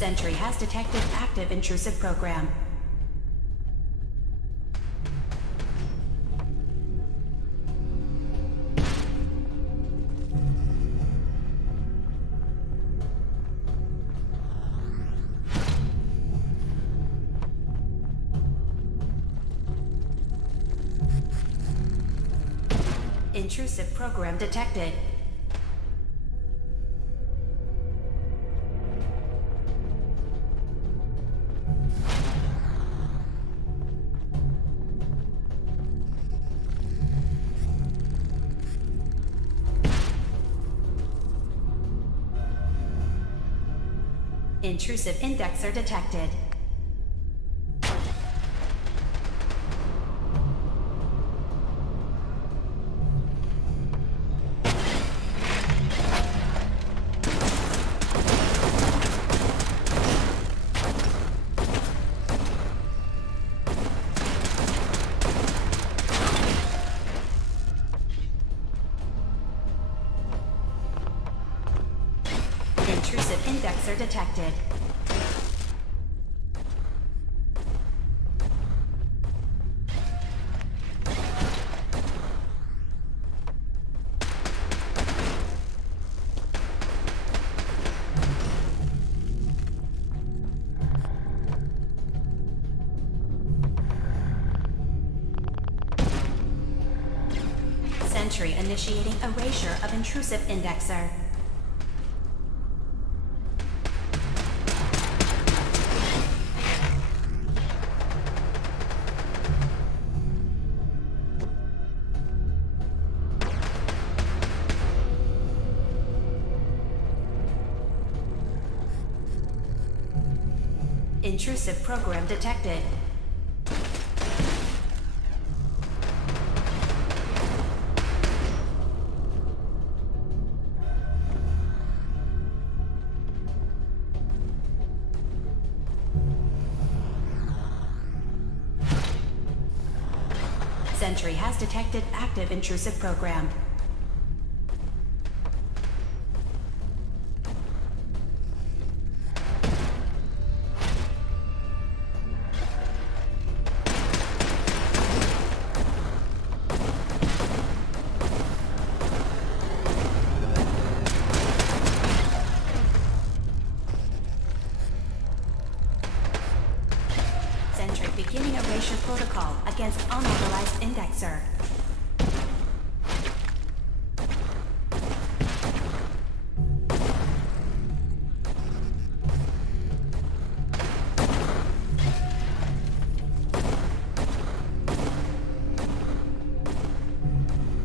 Sentry has detected active intrusive program. Intrusive program detected. Intrusive indexer detected. Intrusive indexer detected. Sentry initiating erasure of intrusive indexer. Intrusive program detected. Sentry has detected active intrusive program. Sentry beginning erasure protocol against unauthorized indexer.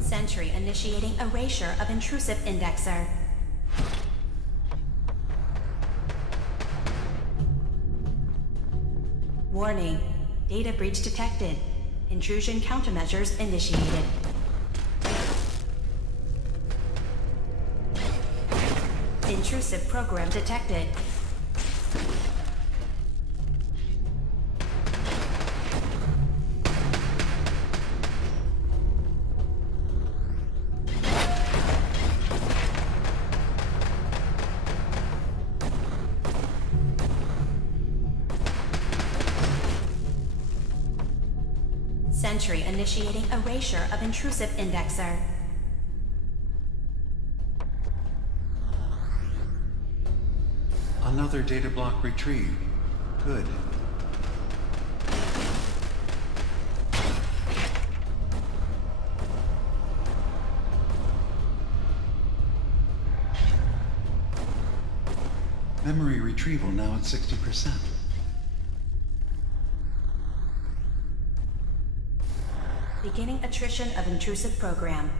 Sentry initiating erasure of intrusive indexer. Warning. Data breach detected. Intrusion countermeasures initiated. Intrusive program detected. Sentry initiating erasure of intrusive indexer. Another data block retrieved. Good. Memory retrieval now at 60%. Beginning attrition of intrusive program.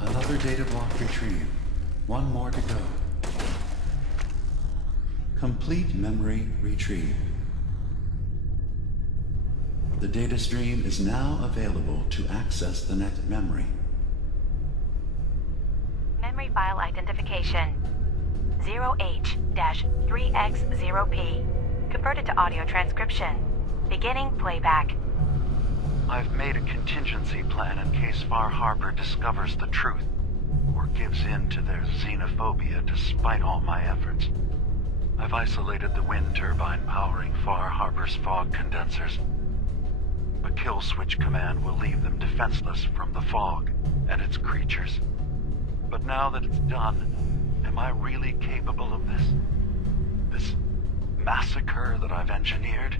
Another data block retrieved. One more to go. Complete memory retrieved. The data stream is now available to access the next memory. Memory file identification. 0H-3X0P. Converted to audio transcription. Beginning playback. I've made a contingency plan in case Far Harbor discovers the truth, or gives in to their xenophobia despite all my efforts. I've isolated the wind turbine powering Far Harbor's fog condensers. A kill switch command will leave them defenseless from the fog and its creatures. But now that it's done, am I really capable of this? This massacre that I've engineered?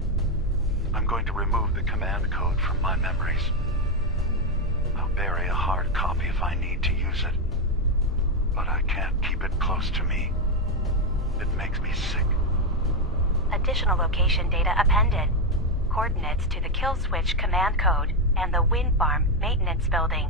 I'm going to remove the command code from my memories. I'll bury a hard copy if I need to use it. But I can't keep it close to me. It makes me sick. Additional location data appended. Coordinates to the kill switch command code and the wind farm maintenance building.